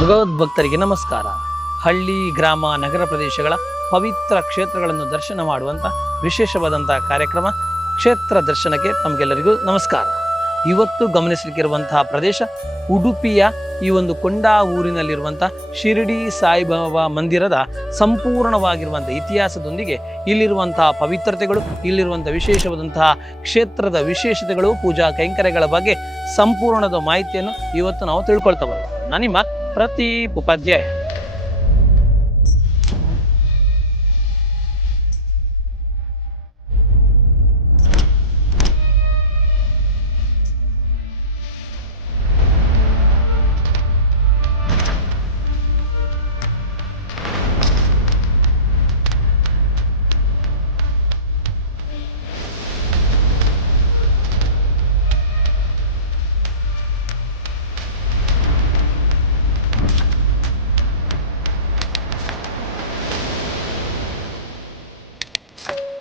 ಭಗವದ್ಭಕ್ತರಿಗೆ ನಮಸ್ಕಾರ. ಹಳ್ಳಿ, ಗ್ರಾಮ, ನಗರ ಪ್ರದೇಶಗಳ ಪವಿತ್ರ ಕ್ಷೇತ್ರಗಳನ್ನು ದರ್ಶನ ಮಾಡುವಂಥ ವಿಶೇಷವಾದಂಥ ಕಾರ್ಯಕ್ರಮ ಕ್ಷೇತ್ರ ದರ್ಶನಕ್ಕೆ ತಮಗೆಲ್ಲರಿಗೂ ನಮಸ್ಕಾರ. ಇವತ್ತು ಗಮನಿಸಲಿಕ್ಕಿರುವಂತಹ ಪ್ರದೇಶ ಉಡುಪಿಯ ಈ ಒಂದು ಕೊಂಡಾ ಊರಿನಲ್ಲಿರುವಂಥ ಶಿರಡಿ ಸಾಯಿಬಾಬಾ ಮಂದಿರದ ಸಂಪೂರ್ಣವಾಗಿರುವಂಥ ಇತಿಹಾಸದೊಂದಿಗೆ ಇಲ್ಲಿರುವಂತಹ ಪವಿತ್ರತೆಗಳು, ಇಲ್ಲಿರುವಂಥ ವಿಶೇಷವಾದಂತಹ ಕ್ಷೇತ್ರದ ವಿಶೇಷತೆಗಳು, ಪೂಜಾ ಕೈಂಕರ್ಯಗಳ ಬಗ್ಗೆ ಸಂಪೂರ್ಣದ ಮಾಹಿತಿಯನ್ನು ಇವತ್ತು ನಾವು ತಿಳ್ಕೊಳ್ತಾ ಬರೋದು. ನಾನು ನಿಮ್ಮ ಪ್ರದೀಪ್ ಉಪಾಧ್ಯಾಯ.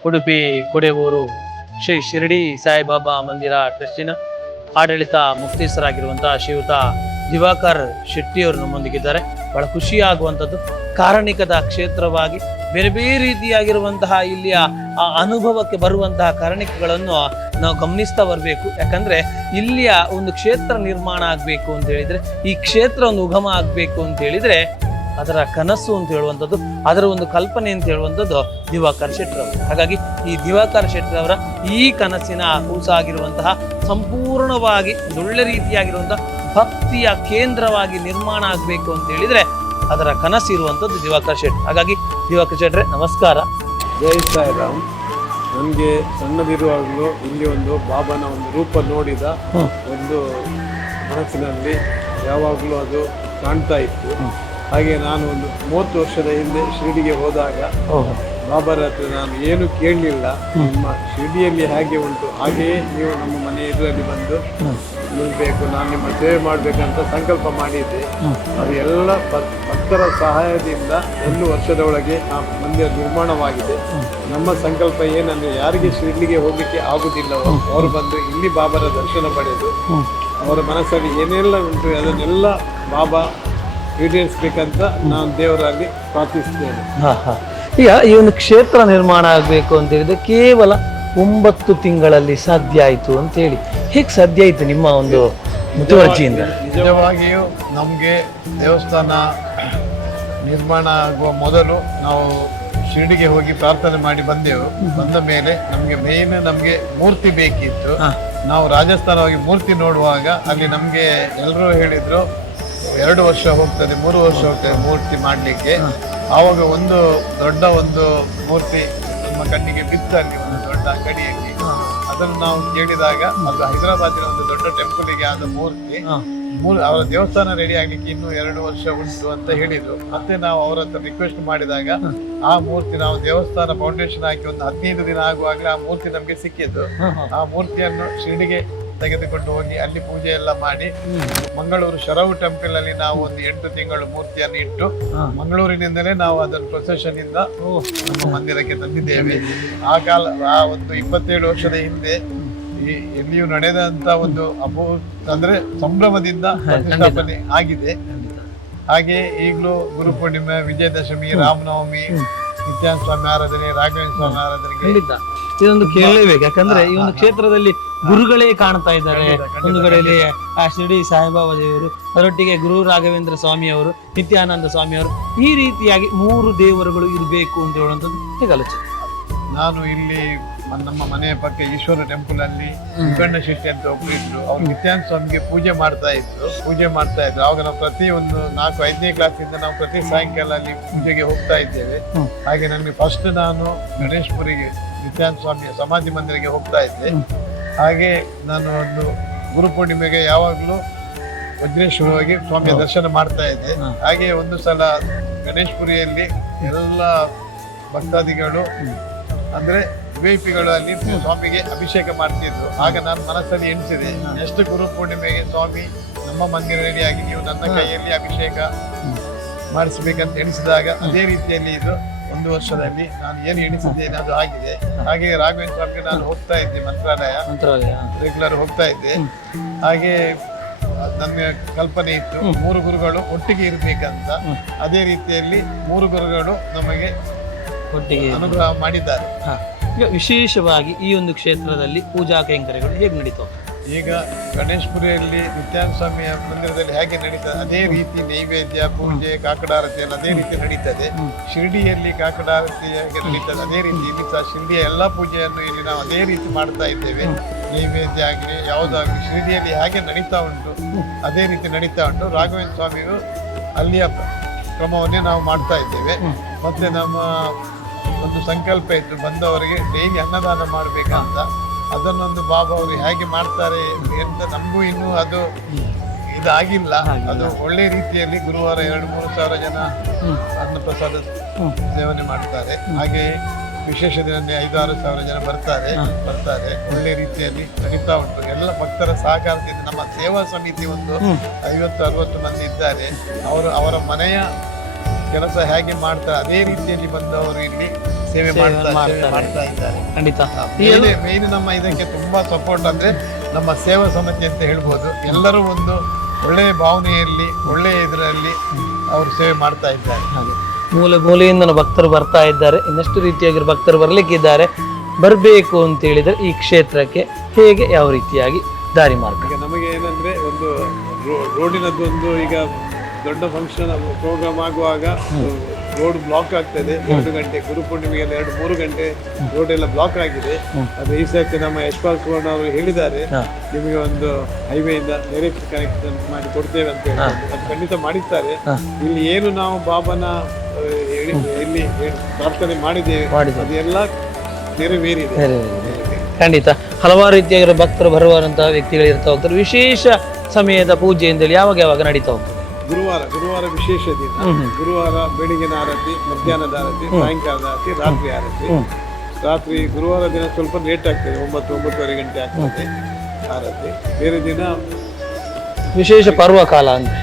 ಉಡುಪಿ ಕೊಡೆಯೂರು ಶ್ರೀ ಶಿರಡಿ ಸಾಯಿಬಾಬಾ ಮಂದಿರ ಟ್ರಸ್ಟಿನ ಆಡಳಿತ ಮುಕ್ತೇಸರಾಗಿರುವಂತಹ ಶ್ರೀಯುತ ದಿವಾಕರ್ ಶೆಟ್ಟಿಯವರು ನಮ್ಮೊಂದಿಗಿದ್ದಾರೆ. ಬಹಳ ಖುಷಿಯಾಗುವಂಥದ್ದು, ಕಾರಣಿಕದ ಕ್ಷೇತ್ರವಾಗಿ ಬೇರೆ ಬೇರೆ ರೀತಿಯಾಗಿರುವಂತಹ ಇಲ್ಲಿಯ ಅನುಭವಕ್ಕೆ ಬರುವಂತಹ ಕಾರಣಿಕಗಳನ್ನು ನಾವು ಗಮನಿಸ್ತಾ ಬರಬೇಕು. ಯಾಕಂದ್ರೆ ಇಲ್ಲಿಯ ಒಂದು ಕ್ಷೇತ್ರ ನಿರ್ಮಾಣ ಆಗಬೇಕು ಅಂತ ಹೇಳಿದ್ರೆ, ಈ ಕ್ಷೇತ್ರ ಒಂದು ಉಗಮ ಆಗಬೇಕು ಅಂತ ಹೇಳಿದ್ರೆ ಅದರ ಕನಸು ಅಂತ ಹೇಳುವಂಥದ್ದು, ಅದರ ಒಂದು ಕಲ್ಪನೆ ಅಂತ ಹೇಳುವಂಥದ್ದು ದಿವಾಕರ್ ಶೆಟ್ಟರವರು. ಹಾಗಾಗಿ ಈ ದಿವಾಕರ್ ಶೆಟ್ಟರವರ ಈ ಕನಸಿನ ಕೂಸಾಗಿರುವಂತಹ ಸಂಪೂರ್ಣವಾಗಿ ಒಳ್ಳೆ ರೀತಿಯಾಗಿರುವಂತಹ ಭಕ್ತಿಯ ಕೇಂದ್ರವಾಗಿ ನಿರ್ಮಾಣ ಆಗಬೇಕು ಅಂತ ಹೇಳಿದ್ರೆ ಅದರ ಕನಸು ಇರುವಂಥದ್ದು ದಿವಾಕರ್ ಶೆಟ್ಟರ್. ಹಾಗಾಗಿ ದಿವಾಕರ್ ಶೆಟ್ಟರೆ ನಮಸ್ಕಾರ. ಜೈ ಸಾಯಿರಾಮ್. ನನಗೆ ಸಣ್ಣದಿರುವಾಗಲೂ ಇಲ್ಲಿ ಒಂದು ಬಾಬಾನ ಒಂದು ರೂಪ ನೋಡಿದ ಒಂದು ಮನಸ್ಸಿನಲ್ಲಿ ಯಾವಾಗಲೂ ಅದು ಕಾಣ್ತಾ ಇತ್ತು. ಹಾಗೆ ನಾನು ಒಂದು 30 ವರ್ಷದ ಹಿಂದೆ ಶಿರಡಿಗೆ ಹೋದಾಗ ಬಾಬಾರ ಹತ್ರ ನಾನು ಏನು ಕೇಳಲಿಲ್ಲ, ನಿಮ್ಮ ಶಿರಡಿಯಲ್ಲಿ ಹೇಗೆ ಉಂಟು ಹಾಗೆಯೇ ನೀವು ನಮ್ಮ ಮನೆ ಎದುರಲ್ಲಿ ಬಂದು ನಿಲ್ಬೇಕು, ನಾನು ನಿಮ್ಮ ಸೇವೆ ಮಾಡಬೇಕಂತ ಸಂಕಲ್ಪ ಮಾಡಿದ್ದೆ. ಅದು ಎಲ್ಲ ಭಕ್ತರ ಸಹಾಯದಿಂದ 1 ವರ್ಷದ ಒಳಗೆ ಆ ಮಂದಿರ ನಿರ್ಮಾಣವಾಗಿದೆ. ನಮ್ಮ ಸಂಕಲ್ಪ ಏನಂದರೆ, ಯಾರಿಗೆ ಶಿರಡಿಗೆ ಹೋಗಲಿಕ್ಕೆ ಆಗುವುದಿಲ್ಲವೋ ಅವರು ಬಂದು ಇಲ್ಲಿ ಬಾಬಾರ ದರ್ಶನ ಪಡೆದು ಅವರ ಮನಸ್ಸಲ್ಲಿ ಏನೆಲ್ಲ ಉಂಟು ಅದನ್ನೆಲ್ಲ ಬಾಬಾ ಈಡೇರಿಸ್ಬೇಕಂತ ನಾನು ದೇವರಲ್ಲಿ ಪ್ರಾರ್ಥಿಸ್ತೇನೆ. ಈಗ ಈ ಒಂದು ಕ್ಷೇತ್ರ ನಿರ್ಮಾಣ ಆಗಬೇಕು ಅಂತ ಹೇಳಿದ್ರೆ ಕೇವಲ 9 ತಿಂಗಳಲ್ಲಿ ಸಾಧ್ಯ ಆಯಿತು ಅಂತ ಹೇಳಿ, ಹೇಗೆ ಸಾಧ್ಯ ಆಯಿತು ನಿಮ್ಮ ಒಂದು ಮುತುವರ್ಜಿಯಿಂದ? ನಿಜವಾಗಿಯೂ ನಮಗೆ ದೇವಸ್ಥಾನ ನಿರ್ಮಾಣ ಆಗುವ ಮೊದಲು ನಾವು ಶಿರಡಿಗೆ ಹೋಗಿ ಪ್ರಾರ್ಥನೆ ಮಾಡಿ ಬಂದೆವು. ಬಂದ ಮೇಲೆ ನಮಗೆ ಮೂರ್ತಿ ಬೇಕಿತ್ತು. ನಾವು ರಾಜಸ್ಥಾನ ಹೋಗಿ ಮೂರ್ತಿ ನೋಡುವಾಗ ಅಲ್ಲಿ ನಮಗೆ ಎಲ್ಲರೂ ಹೇಳಿದ್ರು 2 ವರ್ಷ ಹೋಗ್ತದೆ, 3 ವರ್ಷ ಹೋಗ್ತದೆ ಮೂರ್ತಿ ಮಾಡಲಿಕ್ಕೆ. ಆವಾಗ ಒಂದು ದೊಡ್ಡ ಒಂದು ಮೂರ್ತಿ ನಮ್ಮ ಕಣ್ಣಿಗೆ ಬಿತ್ತು, ಅಲ್ಲಿ ಒಂದು ದೊಡ್ಡ ಅಂಗಡಿಯಲ್ಲಿ. ಅದನ್ನು ನಾವು ಕೇಳಿದಾಗ ಅದು ಹೈದರಾಬಾದಿನ ಒಂದು ದೊಡ್ಡ ಟೆಂಪಲ್ಗೆ ಆದ ಮೂರ್ತಿ. ಅವರ ದೇವಸ್ಥಾನ ರೆಡಿ ಆಗ್ಲಿಕ್ಕೆ ಇನ್ನೂ 2 ವರ್ಷ ಉಂಟು ಅಂತ ಹೇಳಿದ್ರು. ಮತ್ತೆ ನಾವು ಅವ್ರ ಹತ್ರ ರಿಕ್ವೆಸ್ಟ್ ಮಾಡಿದಾಗ ಆ ಮೂರ್ತಿ ನಾವು ದೇವಸ್ಥಾನ ಫೌಂಡೇಶನ್ ಹಾಕಿ ಒಂದು 15 ದಿನ ಆಗುವಾಗಲೇ ಆ ಮೂರ್ತಿ ನಮ್ಗೆ ಸಿಕ್ಕಿದ್ದು. ಆ ಮೂರ್ತಿಯನ್ನು ಶಿರಡಿಗೆ ತೆಗೆದುಕೊಂಡು ಹೋಗಿ ಅಲ್ಲಿ ಪೂಜೆ ಎಲ್ಲ ಮಾಡಿ ಮಂಗಳೂರು ಶರವು ಟೆಂಪಲ್ ಅಲ್ಲಿ ನಾವು ಒಂದು 8 ತಿಂಗಳು ಮೂರ್ತಿಯನ್ನು ಇಟ್ಟು ಮಂಗಳೂರಿನಿಂದಲೇ ನಾವು ಅದನ್ನು ಪ್ರೊಸೆಷನ್ ಇಂದ ನಮ್ಮ ಮಂದಿರಕ್ಕೆ ತಂದಿದ್ದೇವೆ. ಆ ಒಂದು 27 ವರ್ಷದ ಹಿಂದೆ ಎಲ್ಲಿಯೂ ನಡೆದಂತ ಒಂದು ಅಂದ್ರೆ ಸಂಭ್ರಮದಿಂದ ಪ್ರತಿಷ್ಠಾಪನೆ ಆಗಿದೆ. ಹಾಗೆ ಈಗಲೂ ಗುರುಪೂರ್ಣಿಮೆ, ವಿಜಯದಶಮಿ, ರಾಮನವಮಿ, ನಿತ್ಯಾನಂದ ಸ್ವಾಮಿ ಆರಾಧನೆ, ರಾಘವೇಂದ್ರ ಸ್ವಾಮಿ ಆರಾಧನೆಗೆ ಇದೊಂದು ಕೇಳಲೇಬೇಕು. ಯಾಕಂದ್ರೆ ಈ ಒಂದು ಕ್ಷೇತ್ರದಲ್ಲಿ ಗುರುಗಳೇ ಕಾಣ್ತಾ ಇದ್ದಾರೆ. ಒಂದು ಕಡೆಯಲ್ಲಿ ಆ ಶಿರಡಿ ಸಾಯಿಬಾಬಾ ದೇವರು, ಅದರೊಟ್ಟಿಗೆ ಗುರು ರಾಘವೇಂದ್ರ ಸ್ವಾಮಿ ಅವರು, ನಿತ್ಯಾನಂದ ಸ್ವಾಮಿ ಅವರು, ಈ ರೀತಿಯಾಗಿ 3 ದೇವರುಗಳು ಇರಬೇಕು ಅಂತ ಹೇಳುವಂಥದ್ದು ಹೇಗೆ ಆಲೋಚನೆ? ನಾನು ಇಲ್ಲಿ ನಮ್ಮ ಮನೆಯ ಪಕ್ಕ ಈಶ್ವರ ಟೆಂಪಲ್ ಅಲ್ಲಿ ಮುಖಂಡ ಶೆಟ್ಟಿ ಅಂತ ಒಬ್ರು ಇದ್ರು. ಅವ್ರು ನಿತ್ಯಾನಂದ ಸ್ವಾಮಿಗೆ ಪೂಜೆ ಮಾಡ್ತಾ ಇದ್ರು. ಆವಾಗ ನಾವು ಪ್ರತಿ ಒಂದು 4-5ನೇ ಕ್ಲಾಸಿಂದ ನಾವು ಪ್ರತಿ ಸಾಯಂಕಾಲ ಅಲ್ಲಿ ಪೂಜೆಗೆ ಹೋಗ್ತಾ ಇದ್ದೇವೆ. ಹಾಗೆ ನನಗೆ ಫಸ್ಟ್ ನಾನು ಗಣೇಶ್ಪುರಿಗೆ ನಿತ್ಯಾನಂದ ಸ್ವಾಮಿಯ ಸಮಾಧಿ ಮಂದಿರಕ್ಕೆ ಹೋಗ್ತಾ ಇದ್ದೆ. ಹಾಗೆ ನಾನು ಒಂದು ಗುರುಪೂರ್ಣಿಮೆಗೆ ಯಾವಾಗಲೂ ವಜ್ರೇಶ್ವರವಾಗಿ ಸ್ವಾಮಿಯ ದರ್ಶನ ಮಾಡ್ತಾ ಇದ್ದೆ. ಹಾಗೆ ಒಂದು ಸಲ ಗಣೇಶ್ಪುರಿಯಲ್ಲಿ ಎಲ್ಲ ಭಕ್ತಾದಿಗಳು ಅಂದ್ರೆ ವಿಐಪಿಗಳು ಅಲ್ಲಿ ಸ್ವಾಮಿಗೆ ಅಭಿಷೇಕ ಮಾಡ್ತಿದ್ರು. ಆಗ ನಾನು ಮನಸ್ಸಲ್ಲಿ ಎಣಿಸಿದೆ, ಎಷ್ಟು ಗುರುಪೂರ್ಣಿಮೆಗೆ ಸ್ವಾಮಿ ನಮ್ಮ ಮಂದಿರದಲ್ಲಿ ನೀವು ನನ್ನ ಕೈಯಲ್ಲಿ ಅಭಿಷೇಕ ಮಾಡಿಸ್ಬೇಕಂತ ಎಣಿಸಿದಾಗ ಅದೇ ರೀತಿಯಲ್ಲಿ ಇದು 1 ವರ್ಷದಲ್ಲಿ ನಾನು ಏನು ಎಣಿಸಿದ್ದೇನೆ ಅದು ಆಗಿದೆ. ಹಾಗೆ ರಾಘವೇಂದ್ರ ಸ್ವಾಮಿಗೆ ನಾನು ಹೋಗ್ತಾ ಇದ್ದೆ, ಮಂತ್ರಾಲಯ ರೆಗ್ಯುಲರ್ ಹೋಗ್ತಾ ಇದ್ದೆ. ಹಾಗೆ ನನ್ನ ಕಲ್ಪನೆ ಇತ್ತು, 3 ಗುರುಗಳು ಒಟ್ಟಿಗೆ ಇರ್ಬೇಕಂತ. ಅದೇ ರೀತಿಯಲ್ಲಿ 3 ಗುರುಗಳು ನಮಗೆ ಒಟ್ಟಿಗೆ ಅನುಗ್ರಹ ಮಾಡಿದ್ದಾರೆ. ಈಗ ವಿಶೇಷವಾಗಿ ಈ ಒಂದು ಕ್ಷೇತ್ರದಲ್ಲಿ ಪೂಜಾ ಕೈಂಕರ್ಯಗಳು ಹೇಗೆ ನಡೀತಾವೆ? ಈಗ ಗಣೇಶಪುರಿಯಲ್ಲಿ ನಿತ್ಯಾನಂದ ಸ್ವಾಮಿಯ ಮಂದಿರದಲ್ಲಿ ಹೇಗೆ ನಡೀತದೆ ಅದೇ ರೀತಿ ನೈವೇದ್ಯ, ಪೂಜೆ, ಕಾಕಡಾರತಿ ಎಲ್ಲ ಅದೇ ರೀತಿ ನಡೀತದೆ. ಶಿರ್ಡಿಯಲ್ಲಿ ಕಾಕಡಾರತಿ ಹೇಗೆ ನಡೀತದೆ ಅದೇ ರೀತಿ ಇಲ್ಲಿ ಸಹ ಶಿರ್ಡಿಯ ಎಲ್ಲ ಪೂಜೆಯನ್ನು ಇಲ್ಲಿ ನಾವು ಅದೇ ರೀತಿ ಮಾಡ್ತಾ ಇದ್ದೇವೆ. ನೈವೇದ್ಯ ಆಗಲಿ ಯಾವುದಾಗಲಿ ಶಿರ್ಡಿಯಲ್ಲಿ ಹೇಗೆ ನಡೀತಾ ಉಂಟು ಅದೇ ರೀತಿ ನಡೀತಾ ಉಂಟು. ರಾಘವೇಂದ್ರ ಸ್ವಾಮಿಯು ಅಲ್ಲಿಯ ಕ್ರಮವನ್ನೇ ನಾವು ಮಾಡ್ತಾ ಇದ್ದೇವೆ. ಮತ್ತೆ ನಮ್ಮ ಒಂದು ಸಂಕಲ್ಪ ಇತ್ತು, ಬಂದವರಿಗೆ ಡೈಲಿ ಅನ್ನದಾನ ಮಾಡಬೇಕಂತ. ಅದನ್ನೊಂದು ಬಾಬಾ ಅವರು ಹೇಗೆ ಮಾಡ್ತಾರೆ ಅಂತ ನಮಗೂ ಇನ್ನೂ ಅದು ಇದಾಗಿಲ್ಲ. ಅದು ಒಳ್ಳೆ ರೀತಿಯಲ್ಲಿ ಗುರುವಾರ 2-3 ಸಾವಿರ ಜನ ಅನ್ನಪ್ರಸಾದ ಸೇವನೆ ಮಾಡ್ತಾರೆ. ಹಾಗೆ ವಿಶೇಷ ದಿನದಲ್ಲಿ 5-6 ಸಾವಿರ ಜನ ಬರ್ತಾರೆ. ಒಳ್ಳೆ ರೀತಿಯಲ್ಲಿ ನಡೀತಾ ಉಂಟು. ಎಲ್ಲ ಭಕ್ತರ ಸಹಕಾರದಿಂದ ನಮ್ಮ ಸೇವಾ ಸಮಿತಿ ಒಂದು 50-60 ಮಂದಿ ಇದ್ದಾರೆ. ಅವರ ಮನೆಯ ಕೆಲಸ ಹೇಗೆ ಮಾಡ್ತಾರೆ ಅದೇ ರೀತಿಯಲ್ಲಿ ಬಂದವರು ಇಲ್ಲಿ ಸೇವೆ ಮಾಡ್ತಾ ಇದ್ದಾರೆ. ಖಂಡಿತ ಮೇನ್ ನಮ್ಮ ಇದಕ್ಕೆ ತುಂಬಾ ಸಪೋರ್ಟ್ ಅಂದ್ರೆ ನಮ್ಮ ಸೇವಾ ಸಮಿತಿ ಅಂತ ಹೇಳ್ಬೋದು. ಎಲ್ಲರೂ ಒಂದು ಒಳ್ಳೆಯ ಭಾವನೆಯಲ್ಲಿ ಒಳ್ಳೆಯ ಇದರಲ್ಲಿ ಅವರು ಸೇವೆ ಮಾಡ್ತಾ ಇದ್ದಾರೆ. ಹಾಗೆ ಮೂಲೆಯಿಂದ ಭಕ್ತರು ಬರ್ತಾ ಇದ್ದಾರೆ. ಇನ್ನಷ್ಟು ರೀತಿಯಾಗಿ ಭಕ್ತರು ಬರ್ಲಿಕ್ಕಿದ್ದಾರೆ. ಬರಬೇಕು ಅಂತ ಹೇಳಿದ್ರೆ ಈ ಕ್ಷೇತ್ರಕ್ಕೆ ಹೇಗೆ ಯಾವ ರೀತಿಯಾಗಿ ದಾರಿ ಮಾರ್ಗ? ಈಗ ನಮಗೆ ಏನಂದ್ರೆ ಒಂದು ರೋಡಿನದ್ದು ಒಂದು ಈಗ ದೊಡ್ಡ ಫಂಕ್ಷನ್ ಪ್ರೋಗ್ರಾಮ್ ಆಗುವಾಗ ರೋಡ್ ಬ್ಲಾಕ್ ಆಗ್ತದೆ. 2 ಗಂಟೆ ಗುರುಪೂರ್ಣಿಮೆಯಲ್ಲಿ 2-3 ಗಂಟೆ ರೋಡ್ ಎಲ್ಲ ಬ್ಲಾಕ್ ಆಗಿದೆ. ಅದು ಈ ಸರ್ತಿ ನಮ್ಮ ಯಶ್ಪಾಲ್ ಸುವರ್ಣ ಅವರು ಹೇಳಿದ್ದಾರೆ, ನಿಮಗೆ ಒಂದು ಹೈವೇ ಇಂದ ಡೈರೆಕ್ಟ್ ಕನೆಕ್ಷನ್ ಮಾಡಿ ಕೊಡ್ತೇವೆ ಅಂತ ಹೇಳಿ. ಅದು ಖಂಡಿತ ಮಾಡಿದ್ದಾರೆ. ಇಲ್ಲಿ ಏನು ನಾವು ಬಾಬನ ಇಲ್ಲಿ ಪ್ರಾರ್ಥನೆ ಮಾಡಿದ್ದೇವೆ ಅದೆಲ್ಲ ನೆರವೇರಿದೆ. ಖಂಡಿತ ಹಲವಾರು ರೀತಿಯಾಗಿರೋ ಭಕ್ತರು ಬರುವಂತಹ ವ್ಯಕ್ತಿಗಳು ಇರ್ತಾ ಹೋಗ್ತಾರೆ. ವಿಶೇಷ ಸಮಯದ ಪೂಜೆ ಅಂತೇಳಿ ಯಾವಾಗ ನಡೀತಾ ಹೋಗ್ತದೆ? ಗುರುವಾರ ವಿಶೇಷ ದಿನ. ಗುರುವಾರ ಬೆಳಿಗ್ಗಿನ ಆರತಿ, ಮಧ್ಯಾಹ್ನದ ಆರತಿ, ಸಾಯಂಕಾಲದ ಆರತಿ, ರಾತ್ರಿ ಆರತಿ. ಗುರುವಾರ ದಿನ ಸ್ವಲ್ಪ ಲೇಟ್ ಆಗ್ತದೆ, 9-9:30 ಗಂಟೆ ಆಗ್ತದೆ ಆರತಿ. ಬೇರೆ ದಿನ ವಿಶೇಷ ಪರ್ವಕಾಲ ಅಂತ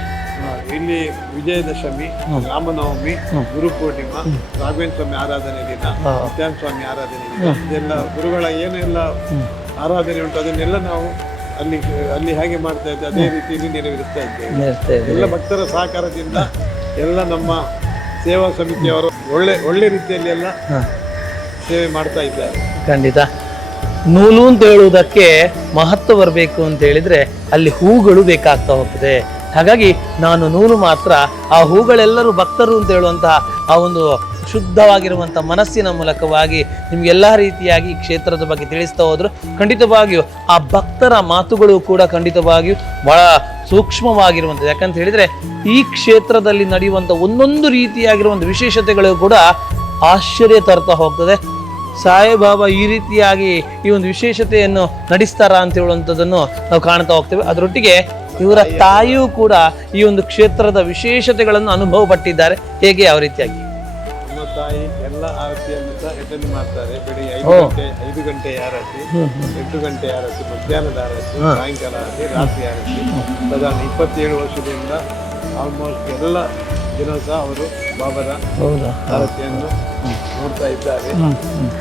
ಇಲ್ಲಿ ವಿಜಯದಶಮಿ, ರಾಮನವಮಿ, ಗುರುಪೂರ್ಣಿಮಾ, ರಾಘವೇಂದ್ರ ಸ್ವಾಮಿ ಆರಾಧನೆ ದಿನ, ನಿತ್ಯಾನಂದ ಸ್ವಾಮಿ ಆರಾಧನೆ ದಿನ, ಇದೆಲ್ಲ ಗುರುಗಳ ಏನೆಲ್ಲ ಆರಾಧನೆ ಉಂಟು ಅದನ್ನೆಲ್ಲ ನಾವು ಅಲ್ಲಿ ಹೇಗೆ ಮಾಡ್ತಾ ಇದ್ದೆ ಅದೇ ರೀತಿಯಲ್ಲಿ ನೆರವೇರಿಸ್ತಾ ಇದ್ದೇವೆ. ಎಲ್ಲ ಭಕ್ತರ ಸಹಕಾರದಿಂದ ಎಲ್ಲ ನಮ್ಮ ಸೇವಾ ಸಮಿತಿಯವರು ಒಳ್ಳೆ ರೀತಿಯಲ್ಲಿ ಎಲ್ಲ ಸೇವೆ ಮಾಡ್ತಾ ಇದ್ದಾರೆ. ಖಂಡಿತ ನೂಲು ಅಂತ ಹೇಳುವುದಕ್ಕೆ ಮಹತ್ವ ಬರಬೇಕು ಅಂತ ಹೇಳಿದ್ರೆ ಅಲ್ಲಿ ಹೂಗಳು ಬೇಕಾಗ್ತಾ ಹೋಗ್ತದೆ. ಹಾಗಾಗಿ ನಾನು ನೂಲು ಮಾತ್ರ, ಆ ಹೂಗಳೆಲ್ಲರೂ ಭಕ್ತರು ಅಂತ ಹೇಳುವಂತಹ ಆ ಒಂದು ಶುದ್ಧವಾಗಿರುವಂಥ ಮನಸ್ಸಿನ ಮೂಲಕವಾಗಿ ನಿಮ್ಗೆಲ್ಲ ರೀತಿಯಾಗಿ ಈ ಕ್ಷೇತ್ರದ ಬಗ್ಗೆ ತಿಳಿಸ್ತಾ ಹೋದ್ರು. ಖಂಡಿತವಾಗಿಯೂ ಆ ಭಕ್ತರ ಮಾತುಗಳು ಕೂಡ ಖಂಡಿತವಾಗಿಯೂ ಬಹಳ ಸೂಕ್ಷ್ಮವಾಗಿರುವಂಥದ್ದು. ಯಾಕಂತ ಹೇಳಿದ್ರೆ ಈ ಕ್ಷೇತ್ರದಲ್ಲಿ ನಡೆಯುವಂಥ ಒಂದೊಂದು ರೀತಿಯಾಗಿರುವಂಥ ವಿಶೇಷತೆಗಳು ಕೂಡ ಆಶ್ಚರ್ಯ ತರ್ತಾ ಹೋಗ್ತದೆ. ಸಾಯಿಬಾಬಾ ಈ ರೀತಿಯಾಗಿ ಈ ಒಂದು ವಿಶೇಷತೆಯನ್ನು ನಡೆಸ್ತಾರ ಅಂತ ಹೇಳುವಂಥದ್ದನ್ನು ನಾವು ಕಾಣ್ತಾ ಹೋಗ್ತೇವೆ. ಅದರೊಟ್ಟಿಗೆ ಇವರ ತಾಯಿಯೂ ಕೂಡ ಈ ಒಂದು ಕ್ಷೇತ್ರದ ವಿಶೇಷತೆಗಳನ್ನು ಅನುಭವ ಪಟ್ಟಿದ್ದಾರೆ. ಹೇಗೆ ಯಾವ ರೀತಿಯಾಗಿ? ನಮ್ಮ ತಾಯಿ ಎಲ್ಲ ಆರತಿಯನ್ನು ಸಹ ಅಟೆಂಡ್ ಮಾಡ್ತಾರೆ. ಬೆಳಿಗ್ಗೆ 5 ಗಂಟೆ ಆರತಿ, 8 ಗಂಟೆ ಆರತಿ, ಮಧ್ಯಾಹ್ನದ ಆರತಿ, ಸಾಯಂಕಾಲ ಆರತಿ, ರಾತ್ರಿ ಆರತಿ. ಸಾಧಾರಣ 27 ವರ್ಷದಿಂದ ಆಲ್ಮೋಸ್ಟ್ ಎಲ್ಲ ದಿನ ಸಹ ಅವರು ಬಾಬರ ಆರತಿಯನ್ನು ನೋಡ್ತಾ ಇದ್ದಾರೆ.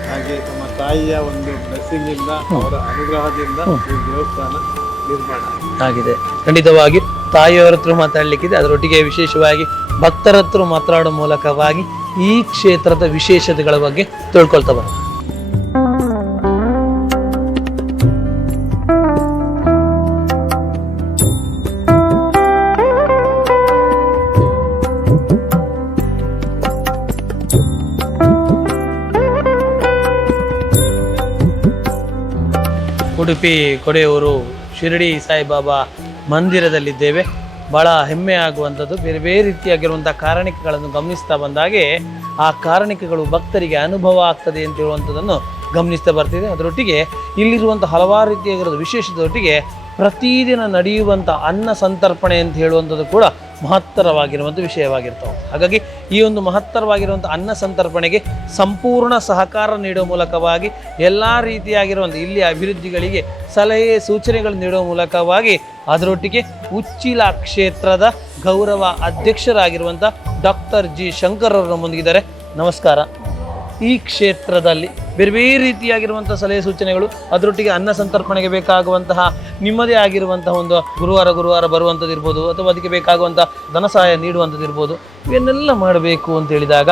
ಹಾಗೆ ನಮ್ಮ ತಾಯಿಯ ಒಂದು ಬ್ಲೆಸ್ಸಿಂಗ್ ಇಂದ, ಅವರ ಅನುಗ್ರಹದಿಂದ ಈ ದೇವಸ್ಥಾನ ನಿರ್ಮಾಣ ಆಗಿದೆ. ಖಂಡಿತವಾಗಿ ತಾಯಿಯವರ ಹತ್ರ ಮಾತಾಡ್ಲಿಕ್ಕಿದೆ. ಅದರೊಟ್ಟಿಗೆ ವಿಶೇಷವಾಗಿ ಭಕ್ತರ ಹತ್ರ ಮಾತಾಡೋ ಮೂಲಕವಾಗಿ ಈ ಕ್ಷೇತ್ರದ ವಿಶೇಷತೆಗಳ ಬಗ್ಗೆ ತಿಳ್ಕೊಳ್ತಾ ಬರೋಣ. ಉಡುಪಿ ಕೊಡೆಯೂರು ಶಿರಡಿ ಸಾಯಿಬಾಬಾ ಮಂದಿರದಲ್ಲಿದ್ದೇವೆ. ಬಹಳ ಹೆಮ್ಮೆ ಆಗುವಂಥದ್ದು. ಬೇರೆ ಬೇರೆ ರೀತಿಯಾಗಿರುವಂಥ ಕಾರಣಿಕೆಗಳನ್ನು ಗಮನಿಸ್ತಾ ಬಂದಾಗೆ ಆ ಕಾರಣಿಕೆಗಳು ಭಕ್ತರಿಗೆ ಅನುಭವ ಆಗ್ತದೆ ಅಂತ ಹೇಳುವಂಥದ್ದನ್ನು ಗಮನಿಸ್ತಾ ಬರ್ತಿದೆ. ಅದರೊಟ್ಟಿಗೆ ಇಲ್ಲಿರುವಂಥ ಹಲವಾರು ರೀತಿಯಾಗಿರೋದು ವಿಶೇಷತೆಯೊಟ್ಟಿಗೆ ಪ್ರತಿದಿನ ನಡೆಯುವಂಥ ಅನ್ನ ಸಂತರ್ಪಣೆ ಅಂತ ಹೇಳುವಂಥದ್ದು ಕೂಡ ಮಹತ್ತರವಾಗಿರುವಂಥ ವಿಷಯವಾಗಿರ್ತವೆ. ಹಾಗಾಗಿ ಈ ಒಂದು ಮಹತ್ತರವಾಗಿರುವಂಥ ಅನ್ನ ಸಂತರ್ಪಣೆಗೆ ಸಂಪೂರ್ಣ ಸಹಕಾರ ನೀಡುವ ಮೂಲಕವಾಗಿ ಎಲ್ಲ ರೀತಿಯಾಗಿರುವಂಥ ಇಲ್ಲಿ ಅಭಿವೃದ್ಧಿಗಳಿಗೆ ಸಲಹೆ ಸೂಚನೆಗಳು ನೀಡುವ ಮೂಲಕವಾಗಿ ಅದರೊಟ್ಟಿಗೆ ಉಚ್ಚಿಲ ಕ್ಷೇತ್ರದ ಗೌರವ ಅಧ್ಯಕ್ಷರಾಗಿರುವಂಥ ಡಾಕ್ಟರ್ ಜಿ ಶಂಕರ್ ಅವರು ನಮ್ಮೊಂದಿಗಿದ್ದಾರೆ. ನಮಸ್ಕಾರ. ಈ ಕ್ಷೇತ್ರದಲ್ಲಿ ಬೇರೆ ಬೇರೆ ರೀತಿಯಾಗಿರುವಂಥ ಸಲಹೆ ಸೂಚನೆಗಳು, ಅದರೊಟ್ಟಿಗೆ ಅನ್ನ ಸಂತರ್ಪಣೆಗೆ ಬೇಕಾಗುವಂತಹ ನಿಮ್ಮದೇ ಆಗಿರುವಂತಹ ಒಂದು ಗುರುವಾರ ಬರುವಂಥದ್ದು ಇರ್ಬೋದು, ಅಥವಾ ಅದಕ್ಕೆ ಬೇಕಾಗುವಂಥ ಧನ ಸಹಾಯ ನೀಡುವಂಥದ್ದು ಇರ್ಬೋದು, ಇವನ್ನೆಲ್ಲ ಮಾಡಬೇಕು ಅಂತ ಹೇಳಿದಾಗ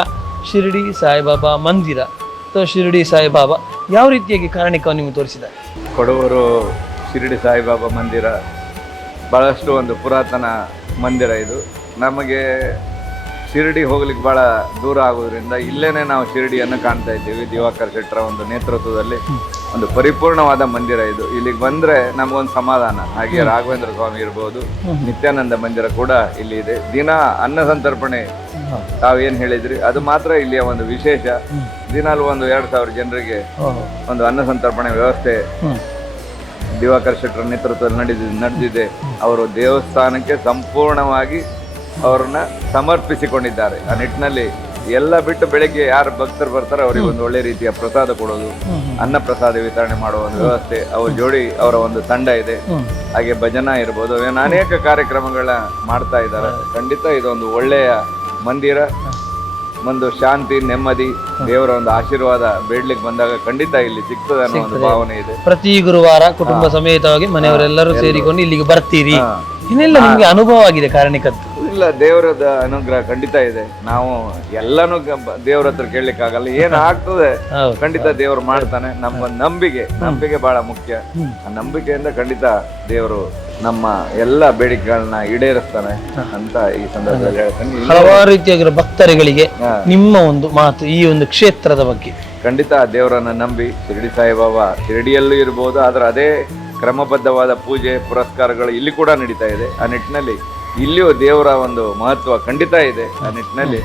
ಶಿರಡಿ ಸಾಯಿಬಾಬಾ ಮಂದಿರ ಅಥವಾ ಶಿರಡಿ ಸಾಯಿಬಾಬಾ ಯಾವ ರೀತಿಯಾಗಿ ಕಾರಣಿಕವನ್ನು ನಿಮಗೆ ತೋರಿಸಿದ್ದಾರೆ? ಕೊಡೂರು ಶಿರಡಿ ಸಾಯಿಬಾಬಾ ಮಂದಿರ ಭಾಳಷ್ಟು ಒಂದು ಪುರಾತನ ಮಂದಿರ. ಇದು ನಮಗೆ ಶಿರಡಿ ಹೋಗ್ಲಿಕ್ಕೆ ಭಾಳ ದೂರ ಆಗೋದ್ರಿಂದ ಇಲ್ಲೇ ನಾವು ಶಿರಡಿಯನ್ನು ಕಾಣ್ತಾ ಇದ್ದೀವಿ. ದಿವಾಕರ್ ಶೆಟ್ಟರ ಒಂದು ನೇತೃತ್ವದಲ್ಲಿ ಒಂದು ಪರಿಪೂರ್ಣವಾದ ಮಂದಿರ ಇದು. ಇಲ್ಲಿಗೆ ಬಂದರೆ ನಮಗೊಂದು ಸಮಾಧಾನ. ಹಾಗೆ ರಾಘವೇಂದ್ರ ಸ್ವಾಮಿ ಇರ್ಬೋದು, ನಿತ್ಯಾನಂದ ಮಂದಿರ ಕೂಡ ಇಲ್ಲಿ ಇದೆ. ದಿನ ಅನ್ನ ಸಂತರ್ಪಣೆ ತಾವೇನು ಹೇಳಿದ್ರಿ ಅದು ಮಾತ್ರ ಇಲ್ಲಿಯ ಒಂದು ವಿಶೇಷ. ದಿನಾಲು ಒಂದು 2000 ಜನರಿಗೆ ಒಂದು ಅನ್ನ ಸಂತರ್ಪಣೆ ವ್ಯವಸ್ಥೆ ದಿವಾಕರ್ ಶೆಟ್ಟರ ನೇತೃತ್ವದಲ್ಲಿ ನಡೆದಿದೆ. ಅವರು ದೇವಸ್ಥಾನಕ್ಕೆ ಸಂಪೂರ್ಣವಾಗಿ ಅವ್ರನ್ನ ಸಮರ್ಪಿಸಿಕೊಂಡಿದ್ದಾರೆ. ಆ ನಿಟ್ಟಿನಲ್ಲಿ ಎಲ್ಲ ಬಿಟ್ಟು ಬೆಳಗ್ಗೆ ಯಾರು ಭಕ್ತರು ಬರ್ತಾರೆ ಅವರಿಗೆ ಒಂದು ಒಳ್ಳೆ ರೀತಿಯ ಪ್ರಸಾದ ಕೊಡೋದು, ಅನ್ನ ಪ್ರಸಾದ ವಿತರಣೆ ಮಾಡುವ ಒಂದು ವ್ಯವಸ್ಥೆ, ಅವ್ರ ಜೋಡಿ ಅವರ ಒಂದು ತಂಡ ಇದೆ. ಹಾಗೆ ಭಜನಾ ಇರ್ಬೋದು, ಅನೇಕ ಕಾರ್ಯಕ್ರಮಗಳ ಮಾಡ್ತಾ ಇದ್ದಾರೆ. ಖಂಡಿತ ಇದೊಂದು ಒಳ್ಳೆಯ ಮಂದಿರ. ಒಂದು ಶಾಂತಿ, ನೆಮ್ಮದಿ, ದೇವರ ಒಂದು ಆಶೀರ್ವಾದ ಬೇಡ್ಲಿಕ್ಕೆ ಬಂದಾಗ ಖಂಡಿತ ಇಲ್ಲಿ ಸಿಗ್ತದೆ ಅನ್ನೋ ಒಂದು ಭಾವನೆ ಇದೆ. ಪ್ರತಿ ಗುರುವಾರ ಕುಟುಂಬ ಸಮೇತವಾಗಿ ಮನೆಯವರೆಲ್ಲರೂ ಸೇರಿಕೊಂಡು ಇಲ್ಲಿಗೆ ಬರ್ತೀರಿ. ಇನ್ನೆಲ್ಲ ನಿಮ್ಗೆ ಅನುಭವ ಆಗಿದೆ ಕಾರಣಿಕದ್ದು? ಇಲ್ಲ, ದೇವರದ ಅನುಗ್ರಹ ಖಂಡಿತ ಇದೆ. ನಾವು ಎಲ್ಲಾನು ದೇವ್ರ ಹತ್ರ ಕೇಳಲಿಕ್ಕಾಗಲ್ಲ, ಏನ್ ಆಗ್ತದೆ ಖಂಡಿತ ದೇವ್ರು ಮಾಡ್ತಾನೆ. ನಮ್ಮ ನಂಬಿಕೆ ಬಹಳ ಮುಖ್ಯ. ಆ ನಂಬಿಕೆಯಿಂದ ಖಂಡಿತ ದೇವರು ನಮ್ಮ ಎಲ್ಲ ಬೇಡಿಕೆಗಳನ್ನ ಈಡೇರಿಸ್ತಾನೆ ಅಂತ ಈ ಸಂದರ್ಭದಲ್ಲಿ ಹೇಳ್ತಾನೆ. ಹಲವಾರು ರೀತಿಯಾಗಿರೋ ಭಕ್ತರುಗಳಿಗೆ ನಿಮ್ಮ ಒಂದು ಮಾತು ಈ ಒಂದು ಕ್ಷೇತ್ರದ ಬಗ್ಗೆ? ಖಂಡಿತ ದೇವರನ್ನ ನಂಬಿ ಶಿರಡಿ ಸಾಯಿಬಾಬಾ ಶಿರಡಿಯಲ್ಲೂ ಇರ್ಬೋದು, ಆದ್ರೆ ಅದೇ ಕ್ರಮಬದ್ಧವಾದ ಪೂಜೆ ಪುರಸ್ಕಾರಗಳು ಇಲ್ಲಿ ಕೂಡ ನಡೀತಾ ಇದೆ. ಆ ನಿಟ್ಟಿನಲ್ಲಿ ಇಲ್ಲಿಯೂ ದೇವರ ಒಂದು ಮಹತ್ವ ಖಂಡಿತ ಇದೆ. ಆ ನಿಟ್ಟಿನಲ್ಲಿ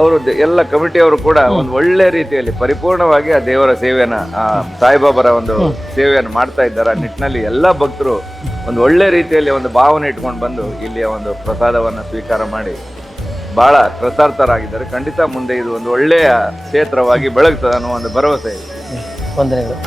ಅವರು ಎಲ್ಲ ಕಮಿಟಿಯವರು ಕೂಡ ಒಂದು ಒಳ್ಳೆ ರೀತಿಯಲ್ಲಿ ಪರಿಪೂರ್ಣವಾಗಿ ಆ ದೇವರ ಸೇವೆಯನ್ನ, ಆ ಸಾಯಿಬಾಬರ ಒಂದು ಸೇವೆಯನ್ನು ಮಾಡ್ತಾ ಇದ್ದಾರೆ. ಆ ನಿಟ್ಟಿನಲ್ಲಿ ಎಲ್ಲ ಭಕ್ತರು ಒಂದು ಒಳ್ಳೆ ರೀತಿಯಲ್ಲಿ ಒಂದು ಭಾವನೆ ಇಟ್ಕೊಂಡು ಬಂದು ಇಲ್ಲಿಯ ಒಂದು ಪ್ರಸಾದವನ್ನು ಸ್ವೀಕಾರ ಮಾಡಿ ಬಹಳ ಕೃತಾರ್ಥರಾಗಿದ್ದಾರೆ. ಖಂಡಿತ ಮುಂದೆ ಇದು ಒಂದು ಒಳ್ಳೆಯ ಕ್ಷೇತ್ರವಾಗಿ ಬೆಳಗ್ತದೆ ಅನ್ನೋ ಒಂದು ಭರವಸೆ ಇದೆ. ವಂದನೆಗಳು.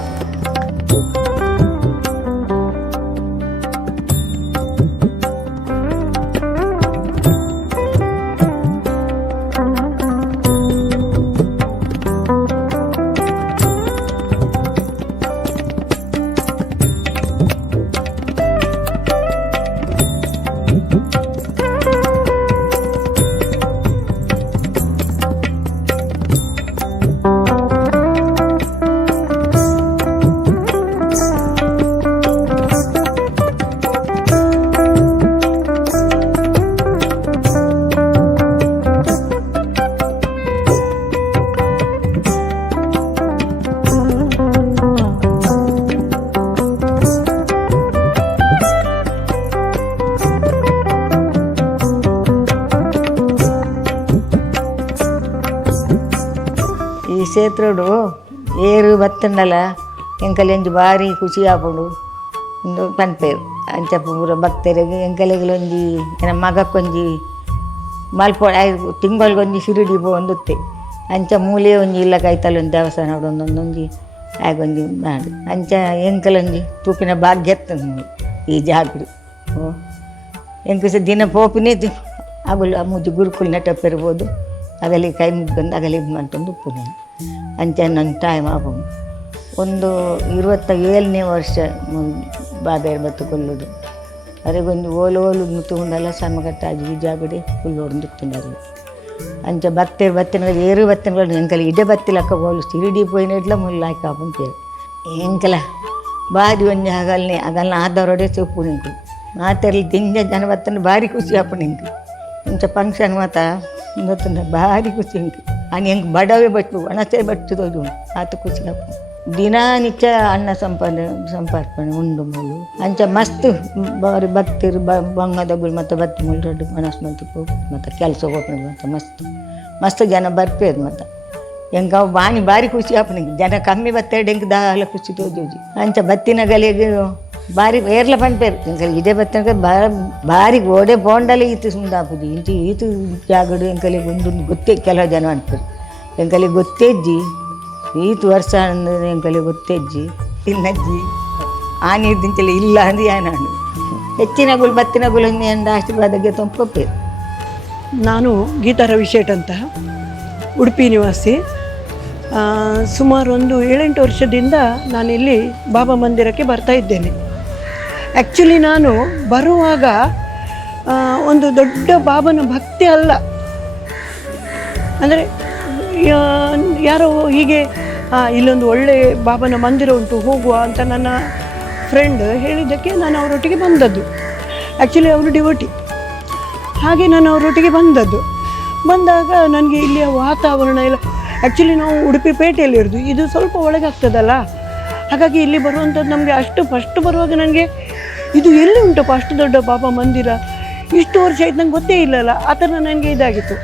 ಕ್ಷೇತ್ರಡು ಏರು ಬತ್ತಂಡಲ ಎಂಕಲೆಂಜಿ ಭಾರಿ ಖುಷಿ ಆಪುಂಡು ಒಂದು ಪನ್ಪೇರು ಅಂಚ ಪೂರ ಭಕ್ತರಿಗೆ ಎಂಕಲೆಗಳೊಂಜಿ ನನ್ನ ಮಗಕ್ಕೊಂಜಿ ಮಲ್ಪ ತಿಂಗಳಿಗೊಂಜಿ ಶಿರಡಿ ಒಂದುತ್ತೆ ಅಂಚ ಮೂಲೆ ಒಂಜಿ ಇಲ್ಲ ಕೈತಲ್ಲೊಂದು ದೇವಸ್ಥಾನ ಒಂದೊಂದೊಂಜಿ ಆಗೊಂಜಿ ನಾಡು ಅಂಚ ಎಂಕಲೊಂಜಿ ತೂಪಿನ ಭಾಗ್ಯ ಈ ಜಾಗಡು ಎಂಕ ದಿನ ಪೋಪಿನೇ ಆಗಲು ಮುಜ್ಜಿ ಗುರುಕುಲ್ ನೆಟ್ಟಪ್ಪಿರ್ಬೋದು ಅಗಲಿ ಕೈ ಮುಗ್ಗಂದು ಅಗಲಿ ಮಂಟೊಂದು ಉಪ್ಪು ನಾನು ಅಂಚೆ ನನ್ನ ಟೈಮ್ ಆಪುಂಡು ಒಂದು 27ನೇ ವರ್ಷ ಬಾಬೇರು ಬತ್ತುಕೊಳ್ಳೋದು ಅರೆಗೊಂದು ಓಲು ಮುತ್ತುಕೊಂಡಲ್ಲ ಸಣ್ಣಗಟ್ಟಾಜಿ ಈ ಜಾಗಡೆ ಫುಲ್ ಹೊಡೆದುಕೊಂಡರು ಅಂಚ ಬತ್ತಿನ ಏರು ಬತ್ತಿನ ಎಂಕಲ ಇಡೆ ಬತ್ತಿಲಕ್ಕ ಓಲು ಸಿರಿಡಿ ಪೋಯಿನ ಇಡ್ಲ ಮುಲ್ಲಾಕಿ ಆಪುಂಟೇರು ಎಂಕಲ ಬಾರಿ ಒಂಜಿ ಅಗಲ್ನ ಆದವರೊಡೆ ಸೊಪ್ಪು ನಿಂಕು ಮಾತೆರ್ಲಿ ತಿಂಜ ಜನ ಬತ್ತನ ಭಾರಿ ಖುಷಿ ಆಪು ನಿಂಕು ಇಂಚ ಫಂಕ್ಷನ್ ಮಾತ ಗೊತ್ತಂದ್ರೆ ಭಾರಿ ಖುಷಿ ಉಂಟು आणि ಹೆಂಗೆ ಬಡವೆ ಬಟ್ಟು ಒಣಸೆ ಬಟ್ಟುದೋದು ಆತ ಖುಷಿ ಆಪು ದಿನ ನಿತ್ಯ ಅನ್ನ ಸಂಪರ್ಪಣೆ ಉಂಡು ಮೂಲು ಅಂಚ ಮಸ್ತ್ ಬಾರಿ ಭಕ್ತಿರು ಬಂಗದಗಳು ಮತ್ತು ಬತ್ತಿ ಮುಲ್ ದೊಡ್ಡ ಮನಸ್ಸು ಮಂತು ಮತ್ತು ಕೆಲಸ ಹೋಗ್ಬೇಕು ಮತ್ತು ಮಸ್ತ್ ಜನ ಬರ್ಪೇದು ಮತ್ತು ಹೆಂಗೆ ಅವು ಭಾರಿ ಖುಷಿ ಆಪು ನಿಂಗೆ ಜನ ಕಮ್ಮಿ ಬತ್ತೇಡು ಹೆಂಗೆ ದಾಲ ಖುಷಿ ತೋಜೋಜಿ ಅಂಚ ಬತ್ತಿನ ಗಲಿಗೆ ಭಾರಿ ಏರ್ಲ ಪಂಪೇರು ಎಂಕಲ್ ಇದೇ ಬತ್ತನಕ ಭಾರಿ ಗೋಡೆ ಬೋಂಡಲ್ಲಿ ಈತು ಸುಂದಾಪುಜಿ ಇಂಚಿ ಈತು ಜಾಗಡು ಎಂಕಲಿಗೆ ಒಂದು ಗೊತ್ತೇ ಕೆಲವು ಜನ ಅಂತಾರೆ ಎಂಕಲಿಗೆ ಗೊತ್ತೇಜ್ಜಿ ಈತು ವರ್ಷ ಅಂದ್ರೆ ಎಂಕಲಿಗೆ ಗೊತ್ತೇಜ್ಜಿ ಇನ್ನಜ್ಜಿ ಆ ನೀರ್ದಿಂಚಲಿ ಇಲ್ಲ ಅಂದ್ರೆ ನಾನು ಹೆಚ್ಚಿನಗಳು ಬತ್ತಿನಗಳು ಎಂದ ಆಶೀರ್ವಾದಕ್ಕೆ ತೊಂಪೇರು. ನಾನು ಗೀತಾ ರವಿಶೇಟ್ ಅಂತ ಉಡುಪಿ ನಿವಾಸಿ. ಸುಮಾರು ಒಂದು 7-8 ವರ್ಷದಿಂದ ನಾನಿಲ್ಲಿ ಬಾಬಾ ಮಂದಿರಕ್ಕೆ ಬರ್ತಾ ಇದ್ದೇನೆ. ಆ್ಯಕ್ಚುಲಿ ನಾನು ಬರುವಾಗ ಒಂದು ದೊಡ್ಡ ಬಾಬನ ಭಕ್ತಿ ಅಲ್ಲ, ಅಂದರೆ ಯಾರೋ ಹೀಗೆ ಇಲ್ಲೊಂದು ಒಳ್ಳೆ ಬಾಬನ ಮಂದಿರ ಉಂಟು ಹೋಗುವ ಅಂತ ನನ್ನ ಫ್ರೆಂಡ್ ಹೇಳಿದ್ದಕ್ಕೆ ನಾನು ಅವರೊಟ್ಟಿಗೆ ಬಂದದ್ದು. ಆ್ಯಕ್ಚುಲಿ ಅವರು ಡಿವೋಟಿ, ಹಾಗೆ ನಾನು ಅವರೊಟ್ಟಿಗೆ ಬಂದಾಗ ನನಗೆ ಇಲ್ಲಿಯ ವಾತಾವರಣ ಎಲ್ಲ, ಆ್ಯಕ್ಚುಲಿ ನಾವು ಉಡುಪಿ ಪೇಟೆಯಲ್ಲಿ ಇರೋದು, ಇದು ಸ್ವಲ್ಪ ಒಳಗಾಗ್ತದಲ್ಲ, ಹಾಗಾಗಿ ಇಲ್ಲಿ ಬರುವಂಥದ್ದು ನಮಗೆ ಅಷ್ಟು ಫಸ್ಟ್ ಬರುವಾಗ ನನಗೆ ಇದು ಎಲ್ಲಿ ಉಂಟಪ್ಪ ಅಷ್ಟು ದೊಡ್ಡ ಬಾಬಾ ಮಂದಿರ, ಇಷ್ಟು ವರ್ಷ ಆಯ್ತು ನಂಗೆ ಗೊತ್ತೇ ಇಲ್ಲಲ್ಲ, ಆ ಥರ ನನಗೆ ಇದಾಗಿತ್ತು.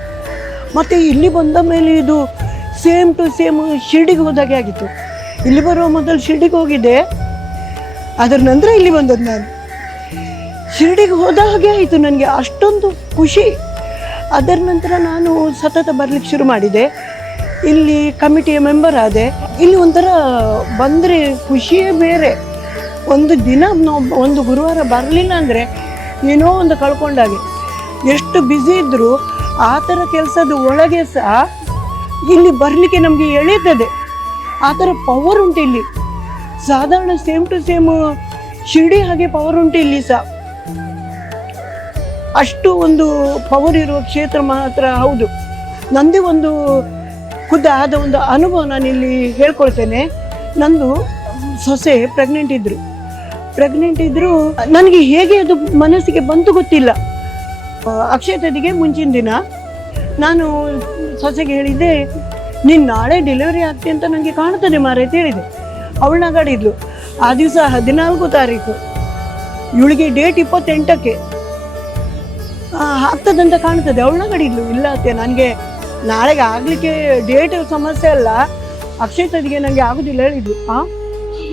ಮತ್ತು ಇಲ್ಲಿ ಬಂದ ಮೇಲೆ ಇದು ಸೇಮ್ ಟು ಸೇಮ್ ಶಿರ್ಡಿಗೆ ಹೋದಾಗೆ ಆಗಿತ್ತು. ಇಲ್ಲಿ ಬರುವ ಮೊದಲು ಶಿರ್ಡಿಗೆ ಹೋಗಿದ್ದೆ, ಅದರ ನಂತರ ಇಲ್ಲಿ ಬಂದದ್ದು. ನಾನು ಶಿರ್ಡಿಗೆ ಹೋದ ಹಾಗೆ ಆಯಿತು ನನಗೆ, ಅಷ್ಟೊಂದು ಖುಷಿ. ಅದರ ನಂತರ ನಾನು ಸತತ ಬರಲಿಕ್ಕೆ ಶುರು ಮಾಡಿದೆ, ಇಲ್ಲಿ ಕಮಿಟಿಯ ಮೆಂಬರ್ ಆದೆ. ಇಲ್ಲಿ ಒಂಥರ ಬಂದರೆ ಖುಷಿಯೇ ಬೇರೆ. ಒಂದು ದಿನ ನಾವು ಒಂದು ಗುರುವಾರ ಬರಲಿಲ್ಲ ಅಂದರೆ ಏನೋ ಒಂದು ಕಳ್ಕೊಂಡಾಗೆ. ಎಷ್ಟು ಬ್ಯುಸಿ ಇದ್ದರೂ ಆ ಥರ ಕೆಲಸದ ಒಳಗೆ ಸಹ ಇಲ್ಲಿ ಬರಲಿಕ್ಕೆ ನಮಗೆ ಎಳೀತದೆ. ಆ ಥರ ಪವರ್ ಉಂಟು ಇಲ್ಲಿ. ಸಾಧಾರಣ ಸೇಮ್ ಟು ಸೇಮ್ ಶಿರ್ಡಿ ಹಾಗೆ ಪವರ್ ಉಂಟು ಇಲ್ಲಿ ಸಹ. ಅಷ್ಟು ಒಂದು ಪವರ್ ಇರುವ ಕ್ಷೇತ್ರ ಮಾತ್ರ ಹೌದು. ನಂದೇ ಒಂದು ಖುದ್ದಾದ ಒಂದು ಅನುಭವ ನಾನು ಇಲ್ಲಿ ಹೇಳ್ಕೊಳ್ತೇನೆ. ನಂದು ಸೊಸೆ ಪ್ರೆಗ್ನೆಂಟ್ ಇದ್ರು ನನಗೆ ಹೇಗೆ ಅದು ಮನಸ್ಸಿಗೆ ಬಂತು ಗೊತ್ತಿಲ್ಲ. ಅಕ್ಷಯ ತದಿಗೆ ಮುಂಚಿನ ದಿನ ನಾನು ಸೊಸೆಗೆ ಹೇಳಿದ್ದೆ, ನೀನು ನಾಳೆ ಡೆಲಿವರಿ ಆಗ್ತಿ ಅಂತ ನನಗೆ ಕಾಣ್ತದೆ ಮಾರೆ ಅಂತ ಹೇಳಿದೆ. ಅವಳು ನಗಾಡಿದ್ಲು. ಆ ದಿವಸ 14 ತಾರೀಕು, ಇವಳಿಗೆ ಡೇಟ್ 28ಕ್ಕೆ ಆಗ್ತದಂತ ಕಾಣ್ತದೆ. ಅವಳು ನಗಾಡಿದ್ಲು. ಇಲ್ಲ ಅತ್ತೆ, ನನಗೆ ನಾಳೆಗೆ ಆಗಲಿಕ್ಕೆ ಡೇಟ್ ಸಮಸ್ಯೆ ಅಲ್ಲ, ಅಕ್ಷಯ ತದಿಗೆ ನನಗೆ ಆಗೋದಿಲ್ಲ ಹೇಳಿದ್ಲು.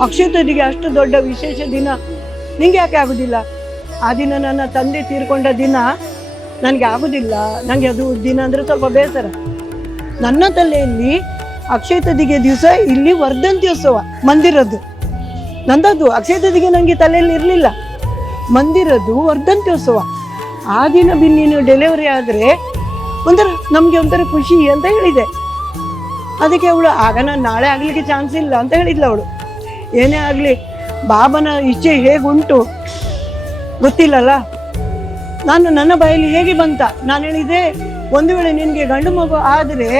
ಅಕ್ಷಯ ತದಿಗೆ ಅಷ್ಟು ದೊಡ್ಡ ವಿಶೇಷ ದಿನ ನಿಂಗೆ ಯಾಕೆ ಆಗೋದಿಲ್ಲ? ಆ ದಿನ ನನ್ನ ತಂದೆ ತೀರ್ಕೊಂಡ ದಿನ, ನನಗೆ ಆಗೋದಿಲ್ಲ, ನನಗೆ ಅದು ದಿನ ಅಂದರೆ ಸ್ವಲ್ಪ ಬೇಸರ. ನನ್ನ ತಲೆಯಲ್ಲಿ ಅಕ್ಷಯ ತದಿಗೆ ದಿವಸ ಇಲ್ಲಿ ವರ್ಧಂತ್ಯೋತ್ಸವ ಮಂದಿರದ್ದು, ನಂದದ್ದು ಅಕ್ಷಯ ತದಿಗೆ ನನಗೆ ತಲೆಯಲ್ಲಿ ಇರಲಿಲ್ಲ. ಮಂದಿರದ್ದು ವರ್ಧಂತ್ಯೋತ್ಸವ. ಆ ದಿನ ನೀನು ಡೆಲಿವರಿ ಆದರೆ ಒಂಥರ ನಮಗೆ ಒಂಥರ ಖುಷಿ ಅಂತ ಹೇಳಿದೆ. ಅದಕ್ಕೆ ಅವಳು ಆಗ ನಾನು ನಾಳೆ ಆಗಲಿಕ್ಕೆ ಚಾನ್ಸ್ ಇಲ್ಲ ಅಂತ ಹೇಳಿದ್ಲು. ಅವಳು ಏನೇ ಆಗಲಿ ಬಾಬನ ಇಚ್ಛೆ ಹೇಗುಂಟು ಗೊತ್ತಿಲ್ಲಲ್ಲ. ನಾನು ನನ್ನ ಬಾಯಲ್ಲಿ ಹೇಗೆ ಬಂತ, ನಾನು ಹೇಳಿದೆ, ಒಂದು ವೇಳೆ ನಿನಗೆ ಗಂಡು ಮಗು ಆದರೆ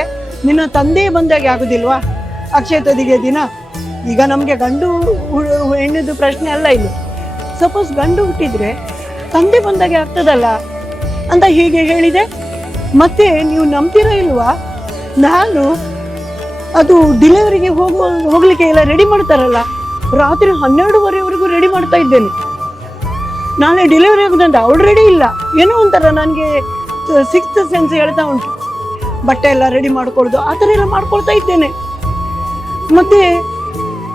ನಿನ್ನ ತಂದೆ ಬಂದಾಗೆ ಆಗೋದಿಲ್ವಾ ಅಕ್ಷಯ ತದಿಗೆ ದಿನ? ಈಗ ನಮಗೆ ಗಂಡು ಹೆಣ್ಣದು ಪ್ರಶ್ನೆ ಅಲ್ಲ ಇಲ್ಲಿ. ಸಪೋಸ್ ಗಂಡು ಹುಟ್ಟಿದ್ರೆ ತಂದೆ ಬಂದಾಗೆ ಆಗ್ತದಲ್ಲ ಅಂತ ಹೀಗೆ ಹೇಳಿದೆ. ಮತ್ತೆ ನೀವು ನಂಬ್ತೀರಾ ಇಲ್ವಾ, ನಾನು ಅದು ಡೆಲಿವರಿಗೆ ಹೋಗ್ಲಿಕ್ಕೆ ಎಲ್ಲ ರೆಡಿ ಮಾಡ್ತಾರಲ್ಲ, ರಾತ್ರಿ 12:30ವರೆಗೂ ರೆಡಿ ಮಾಡ್ತಾ ಇದ್ದೇನೆ. ನಾಳೆ ಡೆಲಿವರಿ ಆಗೋದಂತ ಅವಳು ರೆಡಿ ಇಲ್ಲ. ಏನೋ ಒಂಥರ ನನಗೆ 6th ಸೆನ್ಸ್ ಹೇಳ್ತಾ ಉಂಟು. ಬಟ್ಟೆ ಎಲ್ಲ ರೆಡಿ ಮಾಡ್ಕೊಳ್ಳೋದು ಆ ಥರ ಎಲ್ಲ ಮಾಡ್ಕೊಳ್ತಾ ಇದ್ದೇನೆ. ಮತ್ತೆ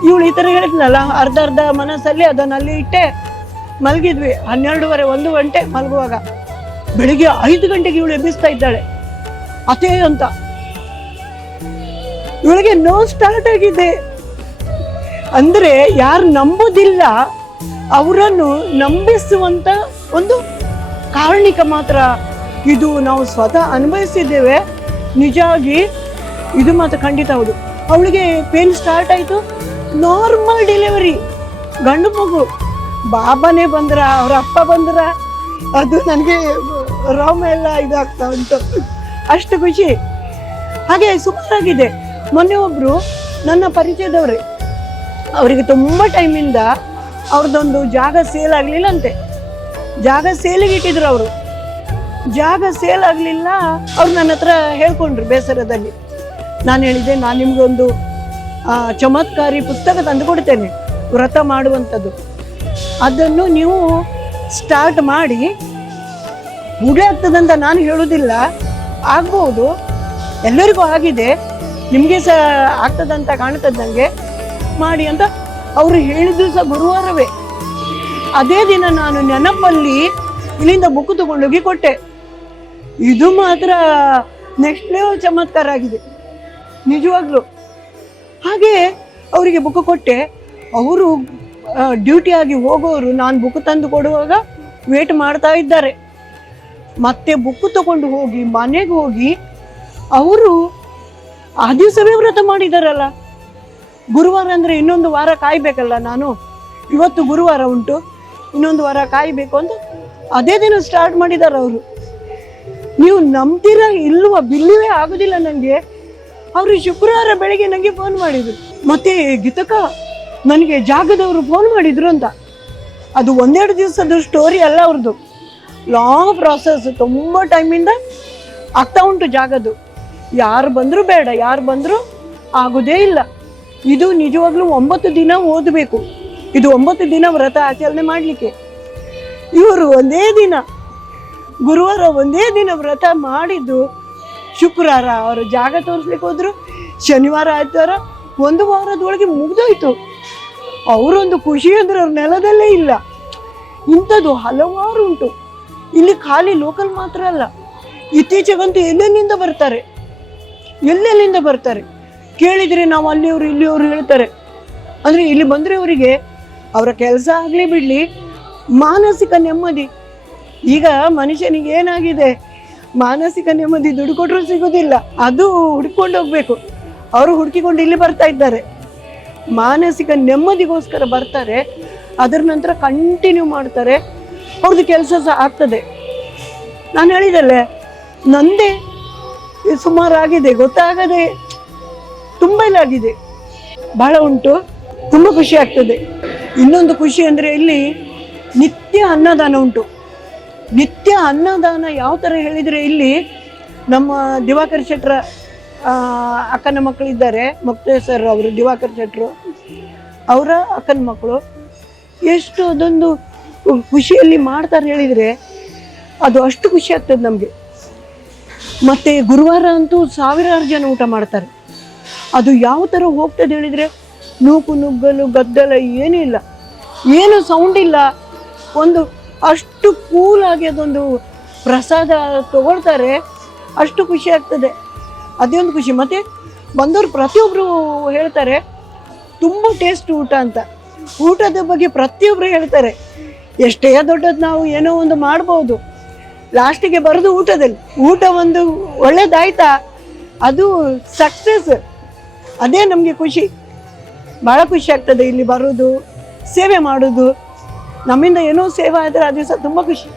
ಇವಳು ಈ ಥರ ಹೇಳಿದ್ನಲ್ಲ, ಅರ್ಧ ಮನಸ್ಸಲ್ಲಿ ಅದನ್ನು ಅಲ್ಲಿ ಇಟ್ಟೆ ಮಲಗಿದ್ವಿ. 12:30 1 ಗಂಟೆ ಮಲಗುವಾಗ ಬೆಳಿಗ್ಗೆ 5 ಗಂಟೆಗೆ ಇವಳು ಎಬ್ಬಿಸ್ತಾ ಇದ್ದಾಳೆ ಅತೇ ಅಂತ. ಇವಳಿಗೆ ನೋವು ಸ್ಟಾರ್ಟ್ ಆಗಿದೆ. ಅಂದರೆ ಯಾರು ನಂಬೋದಿಲ್ಲ ಅವರನ್ನು ನಂಬಿಸುವಂತ ಒಂದು ಕಾರಣಿಕ ಮಾತ್ರ ಇದು. ನಾವು ಸ್ವತಃ ಅನುಭವಿಸಿದ್ದೇವೆ. ನಿಜವಾಗಿ ಇದು ಮಾತ್ರ ಖಂಡಿತ ಹೌದು. ಅವಳಿಗೆ ಪೇನ್ ಸ್ಟಾರ್ಟ್ ಆಯಿತು. ನಾರ್ಮಲ್ ಡೆಲಿವರಿ, ಗಂಡು ಮಗು. ಬಾಬಾನೇ ಬಂದ್ರ, ಅವ್ರ ಅಪ್ಪ ಬಂದ್ರ, ಅದು ನನಗೆ ರಾಮ ಎಲ್ಲ ಇದಾಗ್ತಾ ಉಂಟು. ಅಷ್ಟು ಖುಷಿ. ಹಾಗೆ ಸುಮಾರಾಗಿದೆ. ಮೊನ್ನೆ ಒಬ್ಬರು ನನ್ನ ಪರಿಚಯದವ್ರೆ, ಅವರಿಗೆ ತುಂಬ ಟೈಮಿಂದ ಅವ್ರದ್ದೊಂದು ಜಾಗ ಸೇಲ್ ಆಗಲಿಲ್ಲಂತೆ. ಜಾಗ ಸೇಲಿಗೆ ಇಟ್ಟಿದ್ರು ಅವರು. ಜಾಗ ಸೇಲ್ ಆಗಲಿಲ್ಲ. ಅವ್ರು ನನ್ನ ಹತ್ರ ಹೇಳ್ಕೊಂಡ್ರು ಬೇಸರದಲ್ಲಿ. ನಾನು ಹೇಳಿದೆ, ನಾನು ನಿಮಗೊಂದು ಚಮತ್ಕಾರಿ ಪುಸ್ತಕ ತಂದು ಕೊಡ್ತೇನೆ, ವ್ರತ ಮಾಡುವಂಥದ್ದು. ಅದನ್ನು ನೀವು ಸ್ಟಾರ್ಟ್ ಮಾಡಿ. ಮುಗಿಯೇ ಆಗ್ತದಂತ ನಾನು ಹೇಳೋದಿಲ್ಲ, ಆಗ್ಬೋದು, ಎಲ್ಲರಿಗೂ ಆಗಿದೆ, ನಿಮಗೆ ಸಹ ಆಗ್ತದಂತ ಕಾಣ್ತದೆ ನನಗೆ, ಮಾಡಿ ಅಂತ ಅವರು ಹೇಳಿದ್ದು ಸಹ ಗುರುವಾರವೇ. ಅದೇ ದಿನ ನಾನು ನೆನಪಲ್ಲಿ ಇಲ್ಲಿಂದ ಬುಕ್ ತಗೊಂಡೋಗಿ ಕೊಟ್ಟೆ. ಇದು ಮಾತ್ರ ನೆಕ್ಸ್ಟ್ ಲೆವೆಲ್ ಚಮತ್ಕಾರ ಆಗಿದೆ ನಿಜವಾಗ್ಲೂ. ಹಾಗೆ ಅವರಿಗೆ ಬುಕ್ ಕೊಟ್ಟೆ. ಅವರು ಡ್ಯೂಟಿ ಆಗಿ ಹೋಗೋರು ನಾನು ಬುಕ್ ತಂದು ಕೊಡುವಾಗ ವೇಟ್ ಮಾಡ್ತಾ ಇದ್ದಾರೆ. ಮತ್ತೆ ಬುಕ್ ತಗೊಂಡು ಹೋಗಿ ಮನೆಗೆ ಹೋಗಿ ಅವರು ಆ ದಿವಸವೇ ವ್ರತ ಮಾಡಿದಾರಲ್ಲ. ಗುರುವಾರ ಅಂದರೆ ಇನ್ನೊಂದು ವಾರ ಕಾಯ್ಬೇಕಲ್ಲ, ನಾನು ಇವತ್ತು ಗುರುವಾರ ಉಂಟು, ಇನ್ನೊಂದು ವಾರ ಕಾಯಬೇಕು ಅಂತ ಅದೇ ದಿನ ಸ್ಟಾರ್ಟ್ ಮಾಡಿದ್ದಾರೆ ಅವರು. ನೀವು ನಂಬ್ತೀರಾ ಇಲ್ವಾ, ಬಿಲ್ಲಿವೇ ಆಗೋದಿಲ್ಲ ನನಗೆ. ಅವರು ಶುಕ್ರವಾರ ಬೆಳಿಗ್ಗೆ ನನಗೆ ಫೋನ್ ಮಾಡಿದ್ರು, ಮತ್ತೆ ಗೀತಕ್ಕ ನನಗೆ ಜಾಗದವರು ಫೋನ್ ಮಾಡಿದ್ರು ಅಂತ. ಅದು ಒಂದೆರಡು ದಿವಸದ ಸ್ಟೋರಿ ಅಲ್ಲ ಅವ್ರದ್ದು, ಲಾಂಗ್ ಪ್ರಾಸೆಸ್, ತುಂಬ ಟೈಮಿಂದ ಆಗ್ತಾ ಉಂಟು ಜಾಗದ್ದು. ಯಾರು ಬಂದರೂ ಬೇಡ, ಯಾರು ಬಂದರೂ ಆಗೋದೇ ಇಲ್ಲ. ಇದು ನಿಜವಾಗ್ಲೂ 9 ದಿನ ಓದಬೇಕು. ಇದು 9 ದಿನ ವ್ರತ ಆಚರಣೆ ಮಾಡಲಿಕ್ಕೆ. ಇವರು ಒಂದೇ ದಿನ ಗುರುವಾರ ಒಂದೇ ದಿನ ವ್ರತ ಮಾಡಿದ್ದು, ಶುಕ್ರವಾರ ಅವರು ಜಾಗ ತೋರಿಸ್ಲಿಕ್ಕೆ ಹೋದ್ರು, ಶನಿವಾರ ಆಯ್ತಾರ, 1 ವಾರದೊಳಗೆ ಮುಗ್ದೋಯ್ತು. ಅವರೊಂದು ಖುಷಿ ಅಂದರೆ ಅವ್ರ ನೆಲದಲ್ಲೇ ಇಲ್ಲ. ಇಂಥದ್ದು ಹಲವಾರು ಉಂಟು ಇಲ್ಲಿ, ಖಾಲಿ ಲೋಕಲ್ ಮಾತ್ರ ಅಲ್ಲ, ಇತ್ತೀಚೆಗಂತೂ ಎಲ್ಲೆಲ್ಲಿಂದ ಬರ್ತಾರೆ, ಎಲ್ಲೆಲ್ಲಿಂದ ಬರ್ತಾರೆ. ಕೇಳಿದರೆ ನಾವು ಅಲ್ಲಿಯವರು ಇಲ್ಲಿಯವರು ಹೇಳ್ತಾರೆ. ಅಂದರೆ ಇಲ್ಲಿ ಬಂದರೆ ಅವರಿಗೆ ಅವರ ಕೆಲಸ ಆಗಲಿ ಬಿಡಲಿ, ಮಾನಸಿಕ ನೆಮ್ಮದಿ. ಈಗ ಮನುಷ್ಯನಿಗೆ ಏನಾಗಿದೆ, ಮಾನಸಿಕ ನೆಮ್ಮದಿ ದುಡ್ಡು ಕೊಟ್ಟರು ಸಿಗೋದಿಲ್ಲ, ಅದು ಹುಡ್ಕೊಂಡು ಹೋಗ್ಬೇಕು. ಅವರು ಹುಡುಕಿಕೊಂಡು ಇಲ್ಲಿ ಬರ್ತಾ ಇದ್ದಾರೆ, ಮಾನಸಿಕ ನೆಮ್ಮದಿಗೋಸ್ಕರ ಬರ್ತಾರೆ. ಅದರ ನಂತರ ಕಂಟಿನ್ಯೂ ಮಾಡ್ತಾರೆ, ಅವ್ರದ್ದು ಕೆಲಸ ಸಹ ಆಗ್ತದೆ. ನಾನು ಹೇಳಿದಲ್ಲೇ, ನಂದೇ ಸುಮಾರು ಆಗಿದೆ, ಗೊತ್ತಾಗದೆ ತುಂಬ ಆಗಿದೆ, ಬಹಳ ಉಂಟು, ತುಂಬ ಖುಷಿ ಆಗ್ತದೆ. ಇನ್ನೊಂದು ಖುಷಿ ಅಂದರೆ ಇಲ್ಲಿ ನಿತ್ಯ ಅನ್ನದಾನ ಉಂಟು. ನಿತ್ಯ ಅನ್ನದಾನ ಯಾವ ಥರ ಹೇಳಿದರೆ, ಇಲ್ಲಿ ನಮ್ಮ ದಿವಾಕರ್ ಶೆಟ್ರ ಅಕ್ಕನ ಮಕ್ಕಳಿದ್ದಾರೆ, ಮುಕ್ತೇಶ್ವರ್ ಅವರು, ದಿವಾಕರ್ ಶೆಟ್ರು ಅವರ ಅಕ್ಕನ ಮಕ್ಕಳು, ಎಷ್ಟು ಅದೊಂದು ಖುಷಿಯಲ್ಲಿ ಮಾಡ್ತಾರೆ ಹೇಳಿದರೆ ಅದು ಅಷ್ಟು ಖುಷಿ ಆಗ್ತದೆ ನಮಗೆ. ಮತ್ತು ಗುರುವಾರ ಅಂತೂ ಸಾವಿರಾರು ಜನ ಊಟ ಮಾಡ್ತಾರೆ. ಅದು ಯಾವ ಥರ ಹೋಗ್ತದೆ ಹೇಳಿದರೆ, ನೂಕು ನುಗ್ಗಲು ಗದ್ದಲ ಏನೂ ಇಲ್ಲ, ಏನು ಸೌಂಡ್ ಇಲ್ಲ, ಒಂದು ಅಷ್ಟು ಕೂಲಾಗಿ ಅದೊಂದು ಪ್ರಸಾದ ತಗೊಳ್ತಾರೆ, ಅಷ್ಟು ಖುಷಿ ಆಗ್ತದೆ. ಅದೇ ಒಂದು ಖುಷಿ. ಮತ್ತು ಬಂದವರು ಪ್ರತಿಯೊಬ್ಬರು ಹೇಳ್ತಾರೆ ತುಂಬ ಟೇಸ್ಟ್ ಊಟ ಅಂತ. ಊಟದ ಬಗ್ಗೆ ಪ್ರತಿಯೊಬ್ಬರು ಹೇಳ್ತಾರೆ. ಎಷ್ಟೇ ದೊಡ್ಡದು ನಾವು ಏನೋ ಒಂದು ಮಾಡ್ಬೋದು, ಲಾಸ್ಟಿಗೆ ಬರೋದು ಊಟದಲ್ಲಿ. ಊಟ ಒಂದು ಒಳ್ಳೇದಾಯ್ತಾ, ಅದು ಸಕ್ಸಸ್. ಅದೇ ನಮಗೆ ಖುಷಿ, ಭಾಳ ಖುಷಿ ಆಗ್ತದೆ ಇಲ್ಲಿ ಬರೋದು, ಸೇವೆ ಮಾಡೋದು. ನಮ್ಮಿಂದ ಏನೋ ಸೇವೆ ಆದರೆ ಆ ದಿವಸ ತುಂಬ ಖುಷಿ.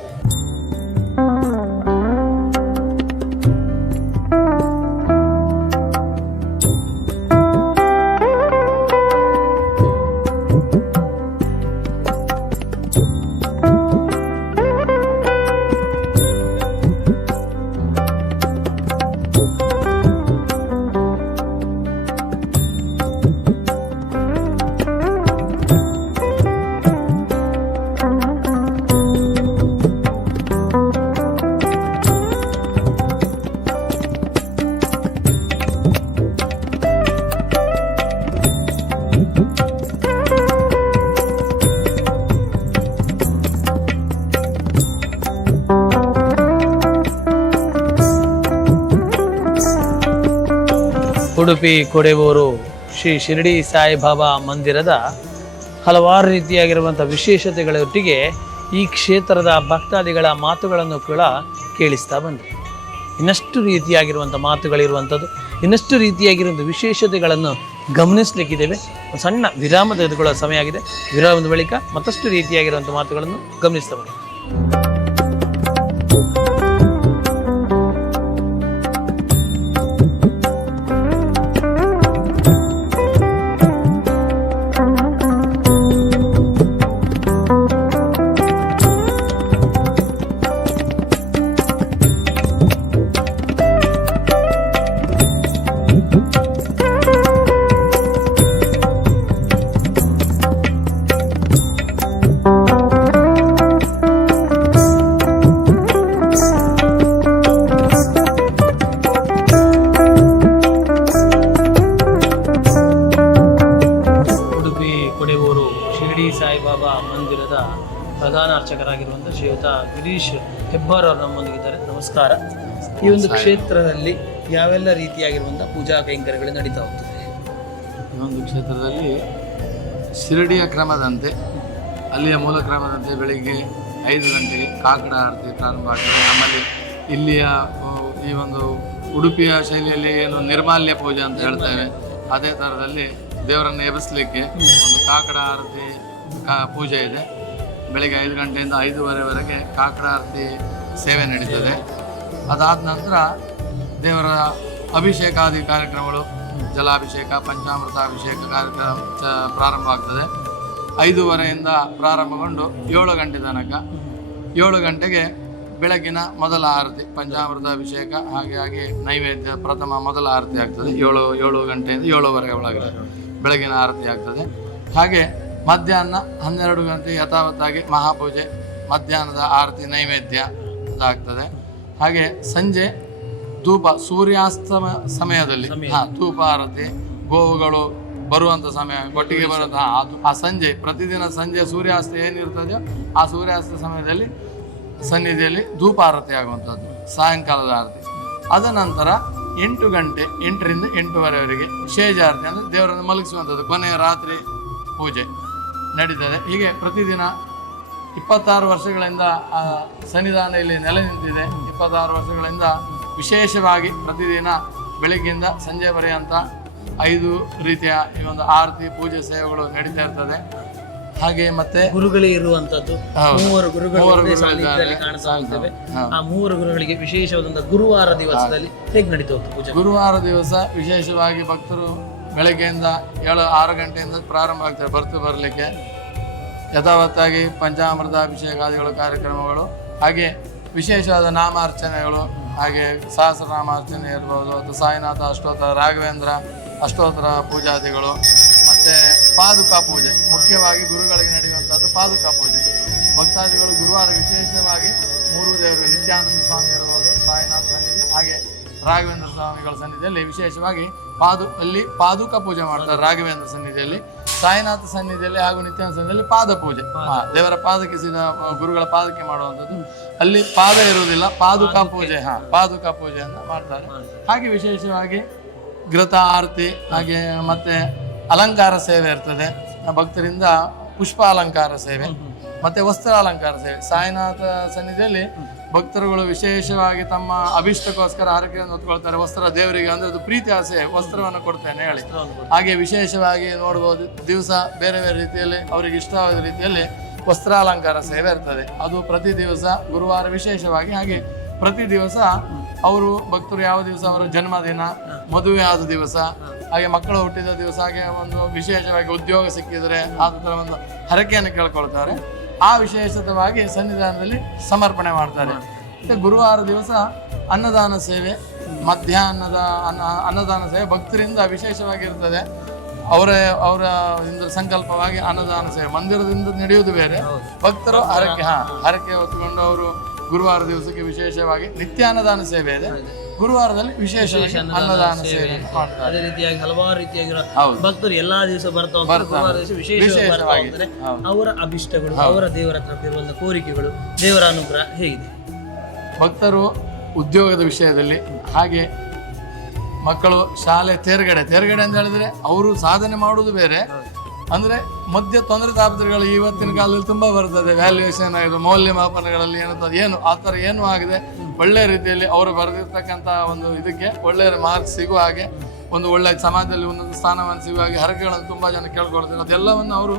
ಉಡುಪಿ ಕೊಡೆಯೂರು ಶ್ರೀ ಶಿರಡಿ ಸಾಯಿಬಾಬಾ ಮಂದಿರದ ಹಲವಾರು ರೀತಿಯಾಗಿರುವಂಥ ವಿಶೇಷತೆಗಳೊಟ್ಟಿಗೆ ಈ ಕ್ಷೇತ್ರದ ಭಕ್ತಾದಿಗಳ ಮಾತುಗಳನ್ನು ಕೂಡ ಕೇಳಿಸ್ತಾ ಬಂದರು. ಇನ್ನಷ್ಟು ರೀತಿಯಾಗಿರುವಂಥ ಮಾತುಗಳಿರುವಂಥದ್ದು, ಇನ್ನಷ್ಟು ರೀತಿಯಾಗಿರುವಂಥ ವಿಶೇಷತೆಗಳನ್ನು ಗಮನಿಸಲಿಕ್ಕಿದ್ದೇವೆ. ಒಂದು ಸಣ್ಣ ವಿರಾಮ ತೆಗೆದುಕೊಳ್ಳೋ ಸಮಯ ಆಗಿದೆ. ವಿರಾಮದ ಬಳಿಕ ಮತ್ತಷ್ಟು ರೀತಿಯಾಗಿರುವಂಥ ಮಾತುಗಳನ್ನು ಗಮನಿಸ್ತಾ ಬನ್ನಿ. ಸಾಯಿಬಾಬಾ ಮಂದಿರದ ಪ್ರಧಾನ ಅರ್ಚಕರಾಗಿರುವಂಥ ಶ್ರೀಯುತ ಗಿರೀಶ್ ಹೆಬ್ಬಾರ್ ಅವರು ನಮ್ಮೊಂದಿಗಿದ್ದಾರೆ. ನಮಸ್ಕಾರ. ಈ ಒಂದು ಕ್ಷೇತ್ರದಲ್ಲಿ ಯಾವೆಲ್ಲ ರೀತಿಯಾಗಿರುವಂಥ ಪೂಜಾ ಕೈಂಕರ್ಯಗಳು ನಡೀತಾ ಹೋಗ್ತದೆ? ಈ ಒಂದು ಕ್ಷೇತ್ರದಲ್ಲಿ ಶಿರಡಿಯ ಕ್ರಮದಂತೆ, ಅಲ್ಲಿಯ ಮೂಲ ಕ್ರಮದಂತೆ ಬೆಳಿಗ್ಗೆ 5 ಗಂಟೆಗೆ ಕಾಕಡ ಆರತಿ ಪ್ರಾರಂಭ ಆಗ್ತದೆ. ನಮ್ಮಲ್ಲಿ ಇಲ್ಲಿಯ ಈ ಒಂದು ಉಡುಪಿಯ ಶೈಲಿಯಲ್ಲಿ ಏನು ನಿರ್ಮಾಲ್ಯ ಪೂಜೆ ಅಂತ ಹೇಳ್ತೇವೆ ಅದೇ ಥರದಲ್ಲಿ ದೇವರನ್ನು ಎಬ್ಬಿಸ್ಲಿಕ್ಕೆ ಒಂದು ಕಾಕಡ ಆರತಿ ಪೂಜೆ ಇದೆ. ಬೆಳಿಗ್ಗೆ 5 ಗಂಟೆಯಿಂದ 5:30ವರೆಗೆ ಕಾಕಡ ಆರತಿ ಸೇವೆ ನಡೀತದೆ. ಅದಾದ ನಂತರ ದೇವರ ಅಭಿಷೇಕಾದಿ ಕಾರ್ಯಕ್ರಮಗಳು, ಜಲಾಭಿಷೇಕ, ಪಂಚಾಮೃತಾಭಿಷೇಕ ಕಾರ್ಯಕ್ರಮ ಪ್ರಾರಂಭ ಆಗ್ತದೆ. 5:30ಯಿಂದ ಪ್ರಾರಂಭಗೊಂಡು 7 ಗಂಟೆ ತನಕ. 7 ಗಂಟೆಗೆ ಬೆಳಗಿನ ಮೊದಲ ಆರತಿ, ಪಂಚಾಮೃತಾಭಿಷೇಕ ಹಾಗೆ ನೈವೇದ್ಯ ಪ್ರಥಮ ಮೊದಲ ಆರತಿ ಆಗ್ತದೆ. 7 ಗಂಟೆಯಿಂದ 7:30 ಒಳಗಡೆ ಬೆಳಗಿನ ಆರತಿ ಆಗ್ತದೆ. ಹಾಗೆ ಮಧ್ಯಾಹ್ನ 12 ಗಂಟೆ ಯಥಾವತ್ತಾಗಿ ಮಹಾಪೂಜೆ, ಮಧ್ಯಾಹ್ನದ ಆರತಿ ನೈವೇದ್ಯ ಅದಾಗ್ತದೆ. ಹಾಗೆ ಸಂಜೆ ಧೂಪ, ಸೂರ್ಯಾಸ್ತಮ ಸಮಯದಲ್ಲಿ ಧೂಪ ಆರತಿ, ಗೋವುಗಳು ಬರುವಂಥ ಸಮಯ, ಕೊಟ್ಟಿಗೆ ಬರುವಂಥ ಆ ಸಂಜೆ, ಪ್ರತಿದಿನ ಸಂಜೆ ಸೂರ್ಯಾಸ್ತ ಏನಿರ್ತದೆಯೋ ಆ ಸೂರ್ಯಾಸ್ತ ಸಮಯದಲ್ಲಿ ಸನ್ನಿಧಿಯಲ್ಲಿ ಧೂಪ ಆರತಿ ಆಗುವಂಥದ್ದು, ಸಾಯಂಕಾಲದ ಆರತಿ. ಅದ ನಂತರ 8 ಗಂಟೆ 8ರಿಂದ 8:30ವರೆಗೆ ವಿಶೇಷ ಆರತಿ, ಅಂದರೆ ದೇವರನ್ನು ಮಲಗಿಸುವಂಥದ್ದು, ಕೊನೆಯ ರಾತ್ರಿ ಪೂಜೆ ನಡೀತದೆ. ಹೀಗೆ ಪ್ರತಿದಿನ 26 ವರ್ಷಗಳಿಂದ ಆ ಸನ್ನಿಧಾನ ಇಲ್ಲಿ ನೆಲೆ ನಿಂತಿದೆ. 26 ವರ್ಷಗಳಿಂದ ವಿಶೇಷವಾಗಿ ಪ್ರತಿದಿನ ಬೆಳಗ್ಗೆಯಿಂದ ಸಂಜೆ ಪರ್ಯಂತ 5 ರೀತಿಯ ಈ ಒಂದು ಆರತಿ ಪೂಜೆ ಸೇವೆಗಳು ನಡೀತಾ ಇರ್ತದೆ. ಹಾಗೆ ಮತ್ತೆ ಗುರುಗಳೇ ಇರುವಂತದ್ದು 3 ಗುರುಗಳು ಕಾಣಿಸ್ತಾ ಇರ್ತವೆ. ಆ 3 ಗುರುಗಳಿಗೆ ವಿಶೇಷವಾದಂತಹ ಗುರುವಾರ ದಿವಸದಲ್ಲಿ ಹೇಗೆ ನಡೀತಾ ಹೋಗ್ತದೆ ಪೂಜೆ? ಗುರುವಾರ ದಿವಸ ವಿಶೇಷವಾಗಿ ಭಕ್ತರು ಬೆಳಗ್ಗೆಯಿಂದ 6 ಗಂಟೆಯಿಂದ ಪ್ರಾರಂಭ ಆಗ್ತದೆ ಬರಲಿಕ್ಕೆ. ಯಥಾವತ್ತಾಗಿ ಪಂಚಾಮೃತಾಭಿಷೇಕಾದಿಗಳು ಕಾರ್ಯಕ್ರಮಗಳು, ಹಾಗೆ ವಿಶೇಷವಾದ ನಾಮಾರ್ಚನೆಗಳು, ಹಾಗೆ ಸಹಸ್ರನಾಮಾರ್ಚನೆ ಇರ್ಬೋದು, ಅಥವಾ ಸಾಯಿನಾಥ ಅಷ್ಟೋತ್ತರ, ರಾಘವೇಂದ್ರ ಅಷ್ಟೋತ್ತರ ಪೂಜಾದಿಗಳು, ಮತ್ತು ಪಾದುಕಾ ಪೂಜೆ. ಮುಖ್ಯವಾಗಿ ಗುರುಗಳಿಗೆ ನಡೆಯುವಂಥದ್ದು ಪಾದುಕಾ ಪೂಜೆ. ಭಕ್ತಾದಿಗಳು ಗುರುವಾರ ವಿಶೇಷವಾಗಿ 3 ದೇವರು, ನಿತ್ಯಾನಂದ ಸ್ವಾಮಿ ಇರ್ಬೋದು, ಸಾಯಿನಾಥ ಸನ್ನಿಧಿ, ಹಾಗೆ ರಾಘವೇಂದ್ರ ಸ್ವಾಮಿಗಳ ಸನ್ನಿಧಿಯಲ್ಲಿ ವಿಶೇಷವಾಗಿ ಅಲ್ಲಿ ಪಾದುಕಾ ಪೂಜೆ ಮಾಡ್ತಾರೆ. ರಾಘವೇಂದ್ರ ಸನ್ನಿಧಿಯಲ್ಲಿ, ಸಾಯಿನಾಥ ಸನ್ನಿಧಿಯಲ್ಲಿ ಹಾಗೂ ನಿತ್ಯಾನಂದ ಸನ್ನಿಧಿಯಲ್ಲಿ ಪಾದ ಪೂಜೆ, ದೇವರ ಪಾದಕ್ಕೆ ಸೀದಾ ಗುರುಗಳ ಪಾದಕ್ಕೆ ಮಾಡುವಂಥದ್ದು. ಅಲ್ಲಿ ಪಾದ ಇರುವುದಿಲ್ಲ, ಪಾದುಕಾ ಪೂಜೆ, ಪಾದುಕಾ ಪೂಜೆಯನ್ನು ಮಾಡ್ತಾರೆ. ಹಾಗೆ ವಿಶೇಷವಾಗಿ ಘೃತ ಆರತಿ, ಹಾಗೆ ಮತ್ತೆ ಅಲಂಕಾರ ಸೇವೆ ಇರ್ತದೆ ಭಕ್ತರಿಂದ, ಪುಷ್ಪ ಅಲಂಕಾರ ಸೇವೆ ಮತ್ತೆ ವಸ್ತ್ರ ಅಲಂಕಾರ ಸೇವೆ. ಸಾಯಿನಾಥ ಸನ್ನಿಧಿಯಲ್ಲಿ ಭಕ್ತರುಗಳು ವಿಶೇಷವಾಗಿ ತಮ್ಮ ಅಭಿಷ್ಟಕ್ಕೋಸ್ಕರ ಹರಕೆಯನ್ನು ಹೊತ್ಕೊಳ್ತಾರೆ. ವಸ್ತ್ರ ದೇವರಿಗೆ ಅಂದ್ರೆ ಅದು ಪ್ರೀತಿ ಆಸೆ, ವಸ್ತ್ರವನ್ನು ಕೊಡ್ತೇನೆ ಹೇಳಿ. ಹಾಗೆ ವಿಶೇಷವಾಗಿ ನೋಡ್ಬೋದು, ದಿವಸ ಬೇರೆ ಬೇರೆ ರೀತಿಯಲ್ಲಿ ಅವರಿಗೆ ಇಷ್ಟವಾದ ರೀತಿಯಲ್ಲಿ ವಸ್ತ್ರಾಲಂಕಾರ ಸೇವೆ ಇರ್ತದೆ. ಅದು ಪ್ರತಿ ದಿವಸ ಗುರುವಾರ ವಿಶೇಷವಾಗಿ. ಹಾಗೆ ಪ್ರತಿ ದಿವಸ ಅವರು ಭಕ್ತರು ಯಾವ ದಿವಸ ಅವರ ಜನ್ಮದಿನ, ಮದುವೆ ಆದ ದಿವಸ, ಹಾಗೆ ಮಕ್ಕಳು ಹುಟ್ಟಿದ ದಿವಸ, ಹಾಗೆ ಒಂದು ವಿಶೇಷವಾಗಿ ಉದ್ಯೋಗ ಸಿಕ್ಕಿದರೆ ಆ ಥರ ಒಂದು ಹರಕೆಯನ್ನು ಕೇಳ್ಕೊಳ್ತಾರೆ. ಆ ವಿಶೇಷವಾಗಿ ಸನ್ನಿಧಾನದಲ್ಲಿ ಸಮರ್ಪಣೆ ಮಾಡ್ತಾರೆ. ಮತ್ತು ಗುರುವಾರ ದಿವಸ ಅನ್ನದಾನ ಸೇವೆ, ಮಧ್ಯಾಹ್ನದ ಅನ್ನದಾನ ಸೇವೆ ಭಕ್ತರಿಂದ ವಿಶೇಷವಾಗಿರ್ತದೆ. ಅವರ ಸಂಕಲ್ಪವಾಗಿ ಅನ್ನದಾನ ಸೇವೆ ಮಂದಿರದಿಂದ ನಡೆಯುವುದು ಬೇರೆ, ಭಕ್ತರು ಹರಕೆ ಹೊತ್ತುಕೊಂಡು ಅವರು ಗುರುವಾರ ದಿವಸಕ್ಕೆ ವಿಶೇಷವಾಗಿ ನಿತ್ಯ ಅನ್ನದಾನ ಸೇವೆ ಇದೆ. ಗುರುವಾರದಲ್ಲಿ ವಿಶೇಷ ಅನ್ನದಾನ ಸೇವೆ ಮಾಡ್ತಾರೆ. ಅದೇ ರೀತಿಯಾಗಿ ಹಲವಾರು ರೀತಿಯಾಗಿರೋ ಭಕ್ತರು ಎಲ್ಲಾ ದಿವಸ ಬರ್ತಾ ವಿಶೇಷವಾಗಿ ಅವರ ಅಭಿಷ್ಟಗಳು, ಅವರ ದೇವರ ಹತ್ರ ಇರುವಂತಹ ಕೋರಿಕೆಗಳು, ದೇವರ ಅನುಗ್ರಹ ಹೇಗಿದೆ? ಭಕ್ತರು ಉದ್ಯೋಗದ ವಿಷಯದಲ್ಲಿ, ಹಾಗೆ ಮಕ್ಕಳು ಶಾಲೆ ತೇರ್ಗಡೆ ಅಂತ ಹೇಳಿದ್ರೆ ಅವರು ಸಾಧನೆ ಮಾಡುವುದು ಬೇರೆ. ಅಂದ್ರೆ ಮಧ್ಯ ತೊಂದರೆ ತಾಪತ್ರಗಳು ಇವತ್ತಿನ ಕಾಲದಲ್ಲಿ ತುಂಬಾ ಬರ್ತದೆ. ವ್ಯಾಲ್ಯೂಯೇಷನ್ ಆಗಿದೆ, ಮೌಲ್ಯಮಾಪನಗಳಲ್ಲಿ ಏನು ಆ ಥರ ಏನೂ ಆಗಿದೆ. ಒಳ್ಳೆ ರೀತಿಯಲ್ಲಿ ಅವರು ಬರೆದಿರ್ತಕ್ಕಂಥ ಒಂದು ಇದಕ್ಕೆ ಒಳ್ಳೆಯ ಮಾರ್ಕ್ಸ್ ಸಿಗುವ ಹಾಗೆ, ಒಂದು ಒಳ್ಳೆ ಸಮಾಜದಲ್ಲಿ ಒಂದೊಂದು ಸ್ಥಾನವನ್ನು ಸಿಗುವ ಹಾಗೆ ಹರಕೆಗಳನ್ನು ತುಂಬ ಜನ ಕೇಳ್ಕೊಳ್ತಾರೆ. ಅದೆಲ್ಲವನ್ನು ಅವರು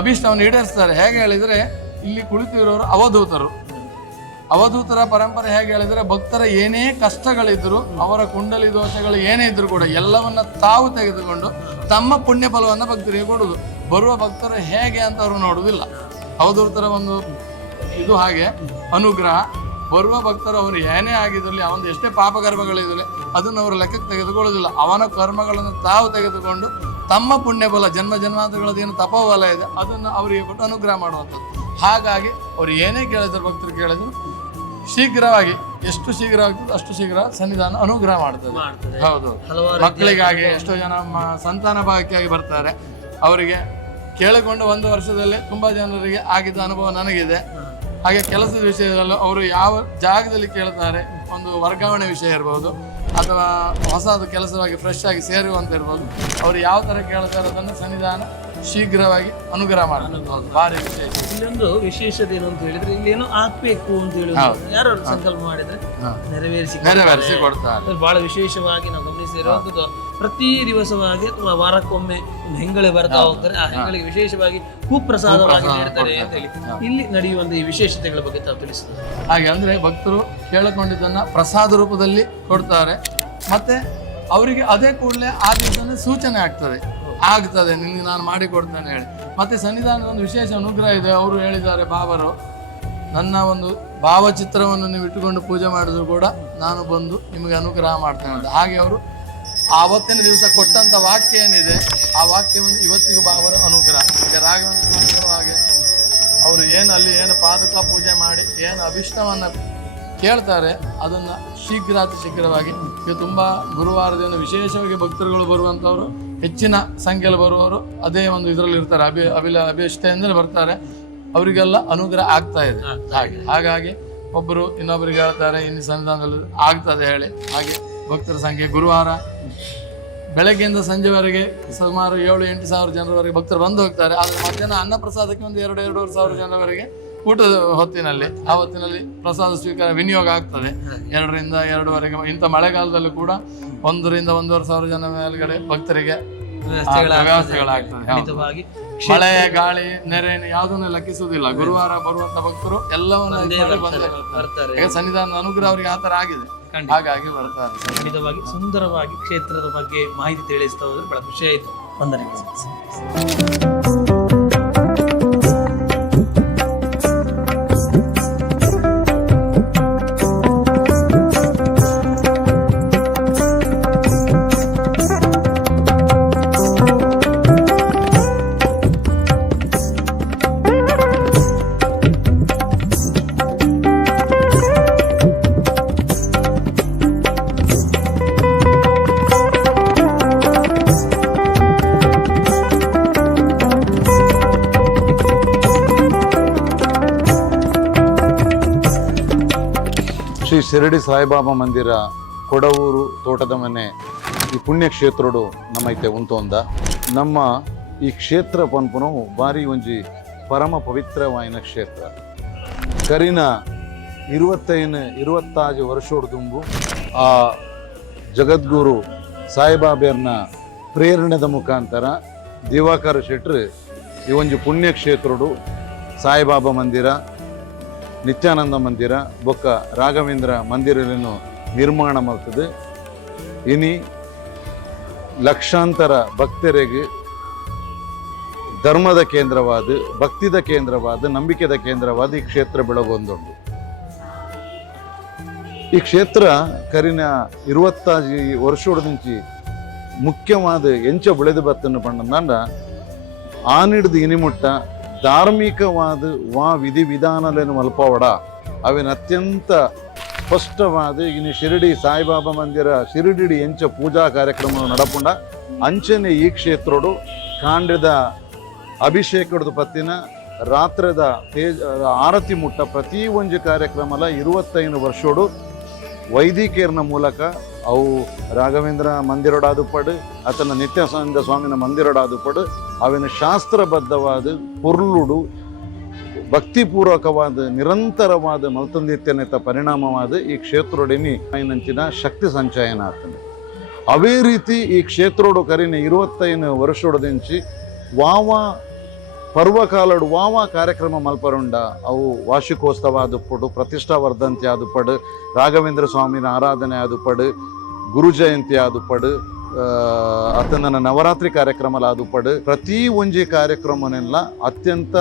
ಅಭಿಷ್ಟವನ್ನು ಈಡೇರಿಸ್ತಾರೆ. ಹೇಗೆ ಹೇಳಿದರೆ, ಇಲ್ಲಿ ಕುಳಿತಿರೋರು ಅವಧೂತರ ಪರಂಪರೆ. ಹೇಗೆ ಹೇಳಿದರೆ, ಭಕ್ತರ ಏನೇ ಕಷ್ಟಗಳಿದ್ರು, ಅವರ ಕುಂಡಲಿ ದೋಷಗಳು ಏನೇ ಇದ್ರು ಕೂಡ ಎಲ್ಲವನ್ನ ತಾವು ತೆಗೆದುಕೊಂಡು ತಮ್ಮ ಪುಣ್ಯ ಫಲವನ್ನು ಭಕ್ತರಿಗೆ ಕೊಡುವುದು. ಬರುವ ಭಕ್ತರು ಹೇಗೆ ಅಂತ ಅವರು ನೋಡುವುದಿಲ್ಲ. ಅವಧೂತರ ಒಂದು ಇದು ಹಾಗೆ ಅನುಗ್ರಹ. ಬರುವ ಭಕ್ತರು ಅವರು ಏನೇ ಆಗಿದ್ರಲ್ಲಿ, ಅವನು ಎಷ್ಟೇ ಪಾಪಕರ್ಮಗಳಿದ್ದರೆ ಅದನ್ನು ಅವರು ಲೆಕ್ಕಕ್ಕೆ ತೆಗೆದುಕೊಳ್ಳುವುದಿಲ್ಲ. ಅವನ ಕರ್ಮಗಳನ್ನು ತಾವು ತೆಗೆದುಕೊಂಡು ತಮ್ಮ ಪುಣ್ಯ ಫಲ, ಜನ್ಮಾಂತರಗಳದ್ದು ಏನು ತಪೋಬಲ ಇದೆ ಅದನ್ನು ಅವರಿಗೆ ಕೊಟ್ಟು ಅನುಗ್ರಹ ಮಾಡುವಂಥದ್ದು. ಹಾಗಾಗಿ ಅವರು ಏನೇ ಕೇಳಿದ್ರು, ಭಕ್ತರು ಕೇಳಿದ್ರು, ಶೀಘ್ರವಾಗಿ ಎಷ್ಟು ಶೀಘ್ರ ಆಗ್ತದೆ ಅಷ್ಟು ಶೀಘ್ರ ಸನ್ನಿಧಾನ ಅನುಗ್ರಹ ಮಾಡ್ತದೆ. ಹೌದು, ಮಕ್ಕಳಿಗಾಗಿ ಎಷ್ಟೋ ಜನ ಸಂತಾನ ಭಾಗ್ಯಕ್ಕಾಗಿ ಬರ್ತಾರೆ. ಅವರಿಗೆ ಕೇಳಿಕೊಂಡು 1 ವರ್ಷದಲ್ಲಿ ತುಂಬಾ ಜನರಿಗೆ ಆಗಿದ್ದ ಅನುಭವ ನನಗಿದೆ. ಹಾಗೆ ಕೆಲಸದ ವಿಷಯದಲ್ಲೂ ಅವರು ಯಾವ ಜಾಗದಲ್ಲಿ ಕೇಳ್ತಾರೆ, ಒಂದು ವರ್ಗಾವಣೆ ವಿಷಯ ಇರ್ಬೋದು, ಅಥವಾ ಹೊಸದು ಕೆಲಸವಾಗಿ ಫ್ರೆಶ್ ಆಗಿ ಸೇರುವಂತ ಇರ್ಬೋದು, ಅವರು ಯಾವ ಥರ ಕೇಳ್ತಾರೆ ಅದನ್ನು ಸನ್ನಿಧಾನ ಶೀಘ್ರವಾಗಿ ಅನುಗ್ರಹ ಮಾಡ್ತಾರೆ. ಹೌದು, ಭಾರಿ ವಿಶೇಷ. ಇಲ್ಲೊಂದು ವಿಶೇಷತೆ ಏನು ಅಂತ ಹೇಳಿದ್ರೆ ಇಲ್ಲಿ ಏನೋ ಹಾಕ್ಬೇಕು ಅಂತ ಹೇಳಿ ಯಾರು ಸಂಕಲ್ಪ ಮಾಡಿದ್ರೆ ನೆರವೇರಿಸಿ ಕೊಡ್ತಾರೆ. ಅದು ಬಹಳ ವಿಶೇಷವಾಗಿ ನಾವು ಗಮನಿಸಿರುವಂತದ್ದು. ಪ್ರತಿ ದಿವಸವಾಗಿ ಅಥವಾ ವಾರಕ್ಕೊಮ್ಮೆ ಒಂದು ಹೆಂಗಳೆ ಬರ್ತಾ ಹೋಗ್ತಾರೆ. ಆ ಹೆಂಗಳಿಗೆ ವಿಶೇಷವಾಗಿ ಹೂಪ್ರಸಾದವಾಗಿ ನೀಡ್ತಾರೆ ಅಂತ ಹೇಳಿ ಇಲ್ಲಿ ನಡೆಯುವಂತ ಈ ವಿಶೇಷತೆಗಳ ಬಗ್ಗೆ ತಾವು ತಿಳಿಸಿದ್ದಾರೆ. ಹಾಗೆ ಅಂದ್ರೆ ಭಕ್ತರು ಕೇಳಿಕೊಂಡಿದ್ದನ್ನ ಪ್ರಸಾದ ರೂಪದಲ್ಲಿ ಕೊಡ್ತಾರೆ. ಮತ್ತೆ ಅವರಿಗೆ ಅದೇ ಕೂಡಲೇ ಆ ದಿವಸನೇ ಸೂಚನೆ ಆಗ್ತದೆ ನಿನ್ಗೆ ನಾನು ಮಾಡಿ ಕೊಡ್ತೇನೆ ಹೇಳಿ. ಮತ್ತೆ ಸನ್ನಿಧಾನದ ಒಂದು ವಿಶೇಷ ಅನುಗ್ರಹ ಇದೆ. ಅವರು ಹೇಳಿದ್ದಾರೆ, ಬಾಬರು ನನ್ನ ಒಂದು ಭಾವಚಿತ್ರವನ್ನು ನೀವು ಇಟ್ಟುಕೊಂಡು ಪೂಜೆ ಮಾಡಿದ್ರು ಕೂಡ ನಾನು ಬಂದು ನಿಮಗೆ ಅನುಗ್ರಹ ಮಾಡ್ತೇನೆ ಅಂತ. ಹಾಗೆ ಅವರು ಆವತ್ತಿನ ದಿವಸ ಕೊಟ್ಟಂತ ವಾಕ್ಯ ಏನಿದೆ ಆ ವಾಕ್ಯವನ್ನು ಇವತ್ತಿಗೂ ಬಾಬರ ಅನುಗ್ರಹ. ಈಗ ರಾಘವೇಂದ್ರ ಸ್ವಾಮಿಗಳು ಹಾಗೆ ಅವರು ಏನು ಪಾದುಕ ಪೂಜೆ ಮಾಡಿ ಏನು ಅಭಿಷ್ಟವನ್ನ ಕೇಳ್ತಾರೆ ಅದನ್ನ ಶೀಘ್ರವಾಗಿ ಈಗ ತುಂಬಾ ಗುರುವಾರದಿಂದ ವಿಶೇಷವಾಗಿ ಭಕ್ತರುಗಳು ಬರುವಂತವರು ಹೆಚ್ಚಿನ ಸಂಖ್ಯೆಯಲ್ಲಿ ಬರುವವರು ಅದೇ ಒಂದು ಇದರಲ್ಲಿ ಇರ್ತಾರೆ. ಅಭಿಷ್ಟೆಯಿಂದಲೇ ಬರ್ತಾರೆ. ಅವರಿಗೆಲ್ಲ ಅನುಗ್ರಹ ಆಗ್ತಾ ಇದೆ. ಹಾಗಾಗಿ ಒಬ್ಬರು ಇನ್ನೊಬ್ಬರಿಗೆ ಹೇಳ್ತಾರೆ ಇನ್ನು ಸನ್ನಿಧಾನದಲ್ಲಿ ಆಗ್ತದೆ ಹೇಳಿ. ಹಾಗೆ ಭಕ್ತರ ಸಂಖ್ಯೆ ಗುರುವಾರ ಬೆಳಗ್ಗೆಯಿಂದ ಸಂಜೆವರೆಗೆ ಸುಮಾರು 7-8 ಸಾವಿರ ಜನರವರೆಗೆ ಭಕ್ತರು ಬಂದು ಹೋಗ್ತಾರೆ. ಆದರೆ ಮಧ್ಯಾಹ್ನ ಅನ್ನ ಪ್ರಸಾದಕ್ಕೆ ಒಂದು 2-2.5 ಸಾವಿರ ಜನರವರೆಗೆ ಊಟದ ಹೊತ್ತಿನಲ್ಲಿ ಆ ಹೊತ್ತಿನಲ್ಲಿ ಪ್ರಸಾದ ಸ್ವೀಕಾರ ವಿನಿಯೋಗ ಆಗ್ತದೆ. 2ರಿಂದ 2:30. ಇಂಥ ಮಳೆಗಾಲದಲ್ಲೂ ಕೂಡ 1ರಿಂದ 1.5 ಸಾವಿರ ಜನ ಮೇಲ್ಗಡೆ ಭಕ್ತರಿಗೆ ವ್ಯವಸ್ಥೆಗಳಾಗ್ತದೆ. ಮಳೆ ಗಾಳಿ ನೆರೆ ಯಾವುದನ್ನು ಲೆಕ್ಕಿಸುವುದಿಲ್ಲ. ಗುರುವಾರ ಬರುವಂತ ಭಕ್ತರು ಎಲ್ಲವನ್ನ ಬರ್ತಾರೆ. ಸನ್ನಿಧಾನದ ಅನುಗ್ರಹ ಅವರಿಗೆ ಆತರ ಆಗಿದೆ, ಹಾಗಾಗಿ ಬರ್ತಾರೆ. ಖಂಡಿತವಾಗಿ ಸುಂದರವಾಗಿ ಕ್ಷೇತ್ರದ ಬಗ್ಗೆ ಮಾಹಿತಿ ತಿಳಿಸ್ತಾ ಹೋದ್ರೆ ಬಹಳ ಖುಷಿ ಆಯ್ತು. ವಂದನೆಗಳು. ಶ್ರೀ ಶಿರಡಿ ಸಾಯಿಬಾಬಾ ಮಂದಿರ ಕೊಡವೂರು ತೋಟದ ಮನೆ ಈ ಪುಣ್ಯಕ್ಷೇತ್ರಡು ನಮ್ಮೈತೆ ಉಂತೊಂದ ನಮ್ಮ ಈ ಕ್ಷೇತ್ರ ಪನ್ಪುನವು ಬಾರಿ ಒಂಜಿ ಪರಮ ಪವಿತ್ರವಾಯಿನ ಕ್ಷೇತ್ರ. ಕರಿನ 25-26 ವರ್ಷೋಡು ತುಂಬು ಆ ಜಗದ್ಗುರು ಸಾಯಿಬಾಬೆರ್ನ ಪ್ರೇರಣೆದ ಮುಖಾಂತರ ದಿವಾಕರ ಶೆಟ್ರು ಈ ಒಂಜಿ ಪುಣ್ಯಕ್ಷೇತ್ರಡು ಸಾಯಿಬಾಬಾ ಮಂದಿರ, ನಿತ್ಯಾನಂದ ಮಂದಿರ ಬೊಕ್ಕ ರಾಘವೇಂದ್ರ ಮಂದಿರಗಳನ್ನು ನಿರ್ಮಾಣ ಮಾಡ್ತದೆ. ಇನಿ ಲಕ್ಷಾಂತರ ಭಕ್ತರಿಗೆ ಧರ್ಮದ ಕೇಂದ್ರವಾದ, ಭಕ್ತಿದ ಕೇಂದ್ರವಾದ, ನಂಬಿಕೆದ ಕೇಂದ್ರವಾದ ಈ ಕ್ಷೇತ್ರ ಬೆಳಗೊಂದುಂಡು. ಈ ಕ್ಷೇತ್ರ ಕರಿನ 25 ವರ್ಷದ నుంచి ಮುಖ್ಯವಾದ ಎಂಚ ಬೆಳೆದು ಬತ್ತನ್ನು ಪಂಡ ಆನಿಡ್ದು ಇನಿಮುಟ್ಟ ಧಾರ್ಮಿಕವಾದ ವಿಧಿ ವಿಧಾನಗಳನ್ನು ಮಲ್ಪವಡ ಅವೇನು ಅತ್ಯಂತ ಸ್ಪಷ್ಟವಾದ ಇನ್ನು ಶಿರಡಿ ಸಾಯಿಬಾಬಾ ಮಂದಿರ ಶಿರಡಿ ಎಂಚ ಪೂಜಾ ಕಾರ್ಯಕ್ರಮ ನಡಪುಂಡ ಅಂಚನೆ ಈ ಕ್ಷೇತ್ರಡು ಕಾಂಡ್ರದ ಅಭಿಷೇಕದ ಪತ್ತಿನ ರಾತ್ರದ ಆರತಿ ಮುಟ್ಟ ಪ್ರತಿ ಒಂಜಿ ಕಾರ್ಯಕ್ರಮಲ 25 ವರ್ಷೋಡು ವೈದಿಕೇರ್ನ ಮೂಲಕ ಅವು ರಾಘವೇಂದ್ರ ಮಂದಿರಡಾದುಪಡು ಆತನ ನಿತ್ಯಾನಂದ ಸ್ವಾಮಿನ ಮಂದಿರಡಾದುಪಡು ಅವೇನು ಶಾಸ್ತ್ರಬದ್ಧವಾದ ಪೊರ್ಲುಡು ಭಕ್ತಿಪೂರ್ವಕವಾದ ನಿರಂತರವಾದ ಮಲ್ತೊಂದಿತ್ಯನೆತ ಪರಿಣಾಮವಾದ ಈ ಕ್ಷೇತ್ರೊಡಿನಿ ನಂಚಿನ ಶಕ್ತಿ ಸಂಚಯನ ಆಗ್ತದೆ. ಅವೇ ರೀತಿ ಈ ಕ್ಷೇತ್ರಡು ಕರಿನ 25 ವರ್ಷೋಡದಿಂಚಿ ವಾವ ಪರ್ವಕಾಲಡು ವಾವ ಕಾರ್ಯಕ್ರಮ ಮಲ್ಪರುಂಡ ಅವು ವಾರ್ಷಿಕೋತ್ಸವ ಆದುಪಡು, ಪ್ರತಿಷ್ಠಾ ವರ್ಧಂತಿ ಆದುಪಡು, ರಾಘವೇಂದ್ರ ಸ್ವಾಮಿನ ಆರಾಧನೆ ಆದುಪಡು, ಗುರು ಜಯಂತಿ ಆದುಪಡು, ಆತನ ನವರಾತ್ರಿ ಕಾರ್ಯಕ್ರಮ ಆದುಪಡು ಪ್ರತಿ ಒಂಜಿ ಕಾರ್ಯಕ್ರಮನೆಲ್ಲ ಅತ್ಯಂತ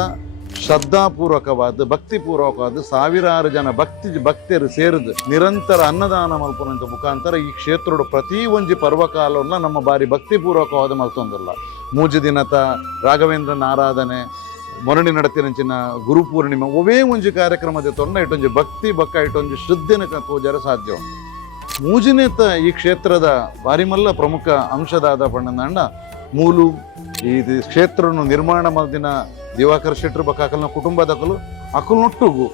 ಶ್ರದ್ಧಾಪೂರ್ವಕವಾದ ಭಕ್ತಿಪೂರ್ವಕವಾದ ಸಾವಿರಾರು ಜನ ಭಕ್ತರು ಸೇರಿದು ನಿರಂತರ ಅನ್ನದಾನ ಮಲ್ಪುನಂತ ಮುಖಾಂತರ ಈ ಕ್ಷೇತ್ರಡು ಪ್ರತಿ ಒಂಜಿ ಪರ್ವಕಾಲವನ್ನ ನಮ್ಮ ಬಾರಿ ಭಕ್ತಿಪೂರ್ವಕವಾದ ಮಲ್ತೊಂದಿಲ್ಲ. ಮೂಜಿ ದಿನತ ರಾಘವೇಂದ್ರನ ಆರಾಧನೆ, ಮೊರಡಿ ನಡತಿನಂಚಿನ ಗುರುಪೂರ್ಣಿಮೆ ಒವೇ ಒಂಜಿ ಕಾರ್ಯಕ್ರಮದ ತೊಂಡ ಇಟ್ಟೊಂಜಿ ಭಕ್ತಿ ಬಕ್ಕ ಇಟ್ಟೊಂಜಿ ಶ್ರದ್ಧೆನ ತೋಜರ ಸಾಧ್ಯ. ಮೂಜಿನೇತ ಈ ಕ್ಷೇತ್ರದ ಬಾರಿ ಮಲ್ಲ ಪ್ರಮುಖ ಅಂಶದಾದ ಪಂಡ ಮೂಲು ಈ ಕ್ಷೇತ್ರವನ್ನು ನಿರ್ಮಾಣ ಮಲ್ದಿನ ದಿವಾಕರ ಶೆಟ್ರು ಬಕ್ಕ ಅಕಲ್ನ ಕುಟುಂಬದಕಲು ಅಕಲ್ನೊಟ್ಟುಗು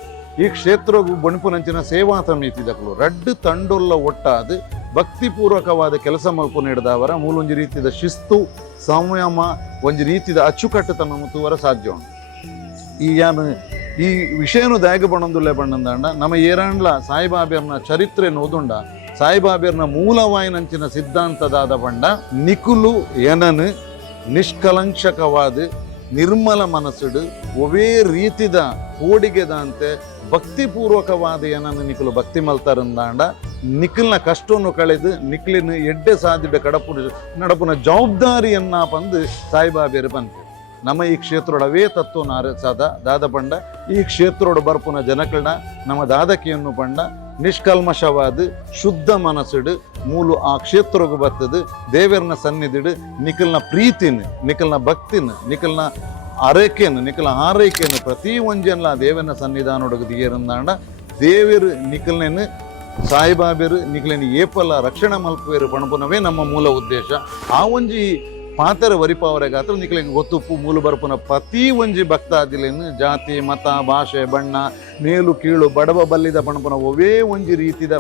ಈ ಕ್ಷೇತ್ರಗೂ ಬಣಪುನಂಚಿನ ಸೇವಾ ಸಮಿತಿ ದಕಲು ರಡ್ಡು ತಂಡೊಲ್ಲ ಒಟ್ಟಾದ ಭಕ್ತಿಪೂರ್ವಕವಾದ ಕೆಲಸ ಮಲ್ಪು ನೀಡಿದವರ ಮೂಲೊಂದು ರೀತಿಯ ಶಿಸ್ತು ಸಂಯಮ ಒಂದು ರೀತಿಯ ಅಚ್ಚುಕಟ್ಟುತನ ಮುತ್ತುವರ ಸಾಧ್ಯ ಉಂಟು. ಈ ವಿಷಯನು ದಾಯಗ ಬಣ್ಣದುಲ್ಲೆ ಬಣ್ಣದಂಡ ನಮ್ಮ ಏರಾಂಡ್ಲ ಸಾಯಿಬಾಬೇರ್ನ ಚರಿತ್ರೆ ಓದುಂಡ ಸಾಯಿಬಾಬೇರ್ನ ಮೂಲವಾಯಿನಂಚಿನ ಸಿದ್ಧಾಂತದಾದ ಬಂಡ ನಿಕುಲು ಎನನು ನಿಷ್ಕಲಂಕವಾದ ನಿರ್ಮಲ ಮನಸ್ಸುಡು ಒವೇ ರೀತಿದ ಕೋಡಿಗೆದಂತೆ ಭಕ್ತಿಪೂರ್ವಕವಾದ ಏನನ್ನು ನಿಖಲು ಭಕ್ತಿ ಮಲ್ತಾರಂದಾಂಡ ನಿಖಲ್ನ ಕಷ್ಟವನ್ನು ಕಳೆದು ನಿಖಲಿನ ಎಡ್ಡೆ ಸಾಧಿಡ ನಡಪುನ ಜವಾಬ್ದಾರಿಯನ್ನ ಬಂದು ಸಾಯಿಬಾಬೇರು ಬಂತು. ನಮ್ಮ ಈ ಕ್ಷೇತ್ರೋಡ ಅವೇ ತತ್ವನ ಆರಸಾದ ದಾದ ಪಂಡ ಈ ಕ್ಷೇತ್ರೋಡ ಬರ್ಪುನ ಜನಕಲ್ನ ನಮ್ಮ ದಾದಕಿಯನ್ನು ಪಂಡ ನಿಷ್ಕಲ್ಮಶವಾದ ಶುದ್ಧ ಮನಸ್ಸುಡು ಮೂಲು ಆ ಕ್ಷೇತ್ರಗೂ ಬರ್ತದೆ ದೇವರನ್ನ ಸನ್ನಿಧಿಡು ನಿಖಲ್ನ ಪ್ರೀತಿನ ನಿಖಲ್ನ ಭಕ್ತಿನ ನಿಖಲ್ನ ಅರಕೆಯನ್ನು ನಿಖಲ ಆರೈಕೆಯನ್ನು ಪ್ರತಿ ಒಂಜನ್ಲ ದೇವನ ಸನ್ನಿಧಾನೊಡಗು ದಿಗೇರಂದಾಂಡ ದೇವರು ನಿಖಲ್ನೇನು ಸಾಯಿಬಾಬೇರು ನಿಖಲಿನ ಏಪಲ ರಕ್ಷಣೆ ಮಲ್ಪುವೇರು ಪಣಪುನವೇ ನಮ್ಮ ಮೂಲ ಉದ್ದೇಶ. ಆ ಒಂಜಿ ಪಾತರ ವರಿಪಾವರೆ ಗಾತ್ರ ನಿಖಲಿಗೆ ಗೊತ್ತುಪ್ಪು ಮೂಲ ಬರ್ಪುನ ಪ್ರತಿ ಒಂಜಿ ಭಕ್ತಾದಿಲೇನು ಜಾತಿ ಮತ ಭಾಷೆ ಬಣ್ಣ ಮೇಲು ಕೀಳು ಬಡವ ಬಲ್ಲಿದ ಪಣಪುನ ಒವೇ ಒಂಜಿ ರೀತಿದ